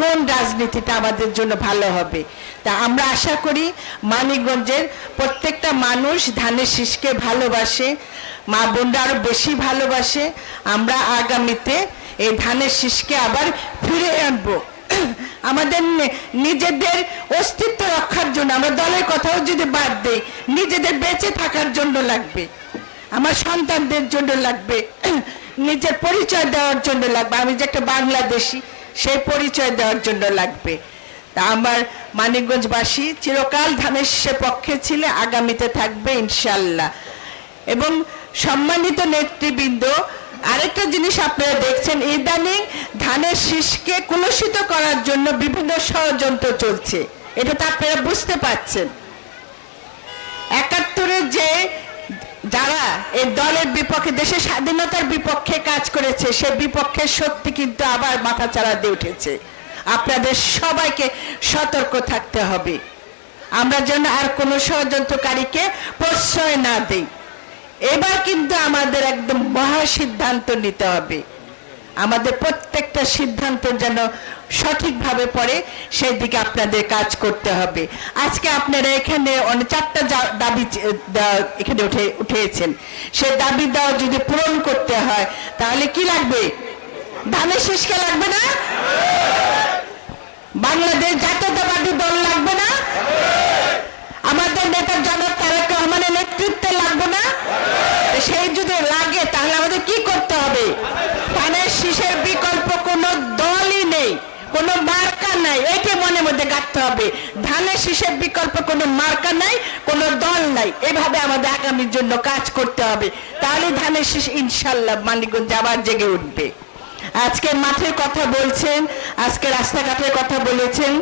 কোন রাজনীতিটা আমাদের জন্য ভালো হবে। তা আমরা আশা করি মানিকগঞ্জের প্রত্যেকটা মানুষ ধানের শীষকে ভালোবাসে, মা বোনরা আরো বেশি ভালোবাসে। আমরা আগামীতে এই ধানের শীষকে আবার ফিরে আনবো। আমাদের নিজেদের অস্তিত্ব রক্ষার জন্য, আমরা দলের কথাও যদি বাদ দিই, নিজেদের বেঁচে থাকার জন্য লাগবে, আমার সন্তানদের জন্য লাগবে, নিজের পরিচয় দেওয়ার জন্য লাগবে, আমি যে একটা বাংলাদেশি সেই পরিচয় দেওয়ার জন্য লাগবে। তা আমার মানিকগঞ্জবাসী চিরকাল ধানের শীষের পক্ষে ছিল, আগামীতে থাকবে ইনশাল্লাহ। এবং সম্মানিত নেতৃবৃন্দ, আরেকটা জিনিস আপনারা দেখছেন, ইদানিং ধানের শীষকে কলুষিত করার জন্য বিভিন্ন ষড়যন্ত্র চলছে, এটা তো আপনারা বুঝতে পারছেন। ৭১-এ যে যারা এই দলের বিপক্ষে, দেশের স্বাধীনতার বিপক্ষে কাজ করেছে, সে বিপক্ষে সত্যি কিন্তু আবার মাথাচাড়া দিয়ে উঠেছে। আপনাদের সবাইকে সতর্ক থাকতে হবে, আমরা যেন আর কোনো ষড়যন্ত্রকারীকে প্রশ্রয় না দেই। এবার কিন্তু আমাদের একদম মহা সিদ্ধান্ত নিতে হবে, আমাদের প্রত্যেকটা সিদ্ধান্ত যেন সঠিকভাবে পড়ে, সেই দিকে আপনাদের কাজ করতে হবে। আজকে আপনারা এখানে অনেক 4টা দাবি এখানে উঠেছেন, সেই দাবি দেওয়া যদি পূরণ করতে হয় তাহলে কি লাগবে? ধানের শীষকে লাগবে না? বাংলাদেশ জাতীয়তাবাদী দল লাগবে না? আমাদের নেতা জনাব তারেক রহমানের নেতৃত্বে লাগবে না? সেই যদি লাগে তাহলে আমাদের কি করতে হবে? ধানের শীষের বিকল্প কোনো দলই নেই, কোনো মার্কা নাই, একে মনে মধ্যে গাঁথতে হবে। ধানের শীষের বিকল্প কোনো মার্কা নাই, কোনো দল নাই, এভাবে আমাদের আগামীর জন্য কাজ করতে হবে, তাহলে ধানের শীষ ইনশাল্লাহ মানিকগঞ্জে আবার জেগে উঠবে। আজকে মাঠের কথা বলছেন, আজকে রাস্তাঘাটের কথা বলেছেন,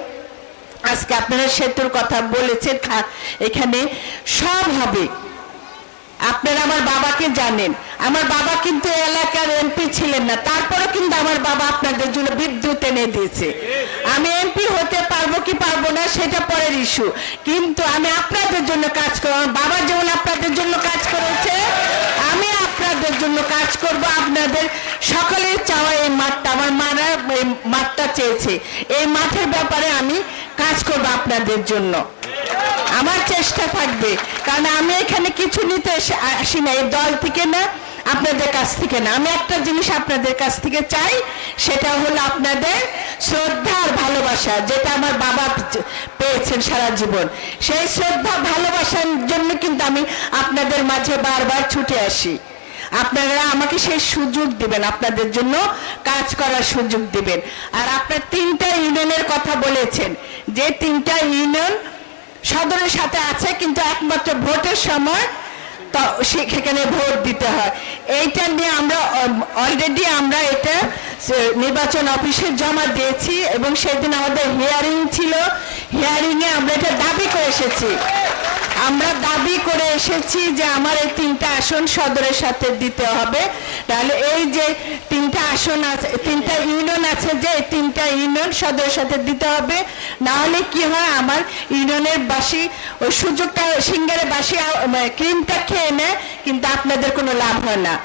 আজকে আপনারা সেতুর কথা বলেছেন, এখানে সব হবে। আপনারা আমার বাবাকে জানেন, আমার বাবা কিন্তু এলাকার এমপি ছিলেন না, তারপরে কিন্তু আমার বাবা আপনাদের জন্য বিদ্যুৎ এনে দিয়েছে। আমি এমপি হতে পারবো কি পারবো না সেটা পরের ইস্যু, কিন্তু আমি আপনাদের জন্য কাজ করব। আমার বাবা যেমন আপনাদের জন্য কাজ করেছে, আমি আপনাদের জন্য কাজ করব। আপনাদের সকলের চাওয়া এই মাঠটা, আমার মারা এই মাঠটা চেয়েছে, এই মাঠের ব্যাপারে আমি কাজ করব আপনাদের জন্য, আমার চেষ্টা থাকবে। কারণ আমি এখানে কিছু নিতে আসি না, এই দল থেকে না, আপনাদের কাছ থেকে না। আমি একটা জিনিস আপনাদের কাছ থেকে চাই, সেটা হলো আপনাদের শ্রদ্ধা আর ভালোবাসা, যেটা আমার বাবা পেয়েছেন সারা জীবন। সেই শ্রদ্ধা ভালোবাসার জন্য কিন্তু আমি আপনাদের মাঝে বারবার ছুটে আসি। আপনারা আমাকে সেই সুযোগ দিবেন, আপনাদের জন্য কাজ করার সুযোগ দিবেন। আর আপনার 3টা ইউনিয়নের কথা বলেছেন, যে 3টা ইউনিয়ন সদরের সাথে আছে, কিন্তু একমাত্র ভোটের সময় সেখানে ভোট দিতে হয়। এইটা নিয়ে আমরা অলরেডি আমরা এটা নির্বাচন অফিসে জমা দিয়েছি, এবং সেদিন আমাদের হিয়ারিং ছিল, হিয়ারিংয়ে আমরা এটা দাবি করে এসেছি। আমরা দাবি করে এসেছি যে আমার এই 3টা আসন সদরের সাথে দিতে হবে। তাহলে এই যে 3টা আসন আছে, 3টা ইউনিয়ন আছে, যে এই 3টা ইউনিয়ন সদরের সাথে দিতে হবে। না হলে কি হয়, আমার ইউনিয়নের বাসী ওই সুযোগটা, সিঙ্গারে বাসী ক্রিমটা খেয়ে নেয়, কিন্তু আপনাদের কোনো লাভ হয় না।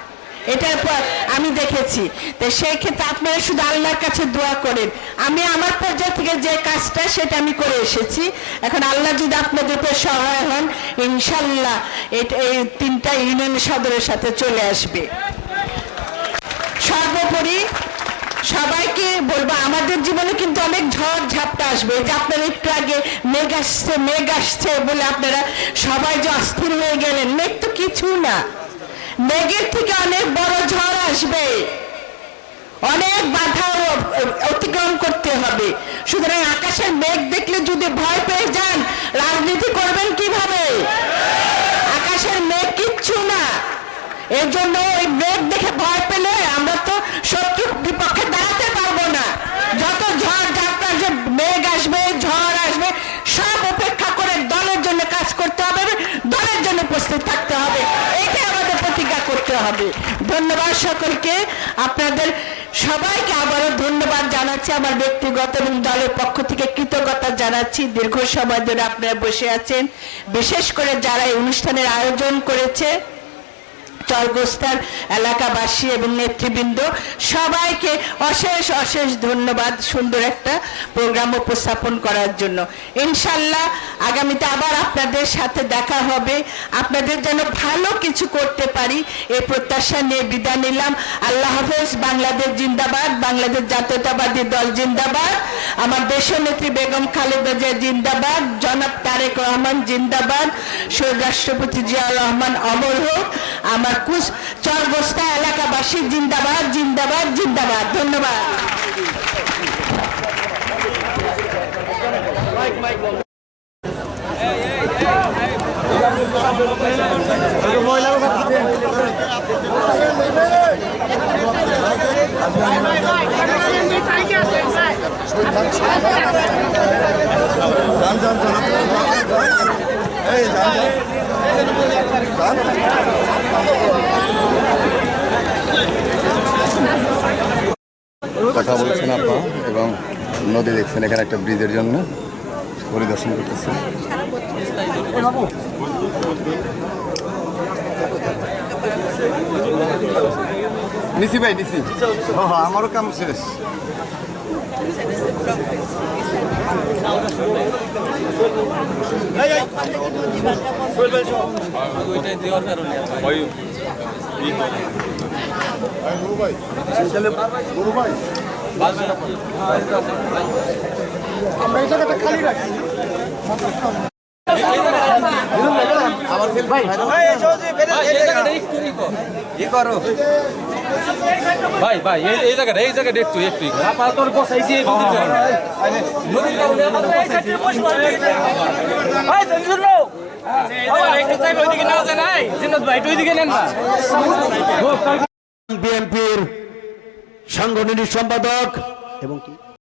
এটার পর আমি দেখেছি। তো সেই ক্ষেত্রে আপনারা শুধু আল্লাহর কাছে দোয়া করেন। আমি আমার পর্যায় থেকে যে কাজটা সেটা আমি করে এসেছি, এখন আল্লাহ যদি আপনাদের উপর সহায় হন, ইনশাল্লাহ এই 3টা ইউনিয়ন সদরের সাথে চলে আসবে। সর্বোপরি সবাইকে বলবো, আমাদের জীবনে কিন্তু অনেক ঝড় ঝাপটা আসবে। যে আপনারা একটু আগে মেঘ আসছে বলে আপনারা সবাই যে অস্থির হয়ে গেলেন, মেঘ তো কিছু না, মেঘের থেকে অনেক বড় ঝড় আসবে, অনেক বাধা অতিক্রম করতে হবে। সুতরাং আকাশের মেঘ দেখলে যদি ভয় পেয়ে যান, রাজনীতি করবেন কিভাবে? আকাশের মেঘ কিচ্ছু না, এর জন্য ওই মেঘ দেখে ভয় পেলে আমরা তো শত্রুর বিপক্ষে দাঁড়াতে পারবো না। যত ঝড় ঝাপটা আসবে, মেঘ আসবে, ঝড় আসবে, সব উপেক্ষা করে দলের জন্য কাজ করতে হবে, দলের জন্য প্রস্তুত থাকতে হবে, এইটাই আমাদের প্রতিজ্ঞা করতে হবে। ধন্যবাদ সকলকে, আপনাদের সবাইকে আবারও ধন্যবাদ জানাচ্ছি, আমার ব্যক্তিগত এবং দলের পক্ষ থেকে কৃতজ্ঞতা জানাচ্ছি। দীর্ঘ সময় ধরে আপনারা বসে আছেন, বিশেষ করে যারা এই অনুষ্ঠানের আয়োজন করেছে, চরগোস্তার এলাকাবাসী এবং নেতৃবৃন্দ সবাইকে অশেষ অশেষ ধন্যবাদ সুন্দর একটা প্রোগ্রাম উপস্থাপন করার জন্য। ইনশাল্লাহ আগামীতে আবার আপনাদের সাথে দেখা হবে, আপনাদের যেন ভালো কিছু করতে পারি এই প্রত্যাশা নিয়ে বিদায় নিলাম। আল্লাহ হাফেজ। বাংলাদেশ জিন্দাবাদ, বাংলাদেশ জাতীয়তাবাদী দল জিন্দাবাদ, আমার দেশনেত্রী বেগম খালেদা জিয়া জিন্দাবাদ, জনাব তারেক রহমান জিন্দাবাদ, শহীদ রাষ্ট্রপতি জিয়াউর রহমান অমর হোক, আমার চরগোস্তা এলাকাবাসী জিন্দাবাদ জিন্দাবাদ জিন্দাবাদ। ধন্যবাদ। কথা বলছেন আপনারা এবং নদী দেখছেন, এখানে একটা ব্রিজের জন্য পরিদর্শন করতেছেন। নিশি ভাই নিশি, হ্যাঁ আমারও কাম শেষ। আমরা এই জায়গাটা খালি রাখি। ভাই ভাই এই জায়গাটা একটু আপাতত বসাইছি নদীর কারণে বিএনপির সাংগঠনিক সম্পাদক এবং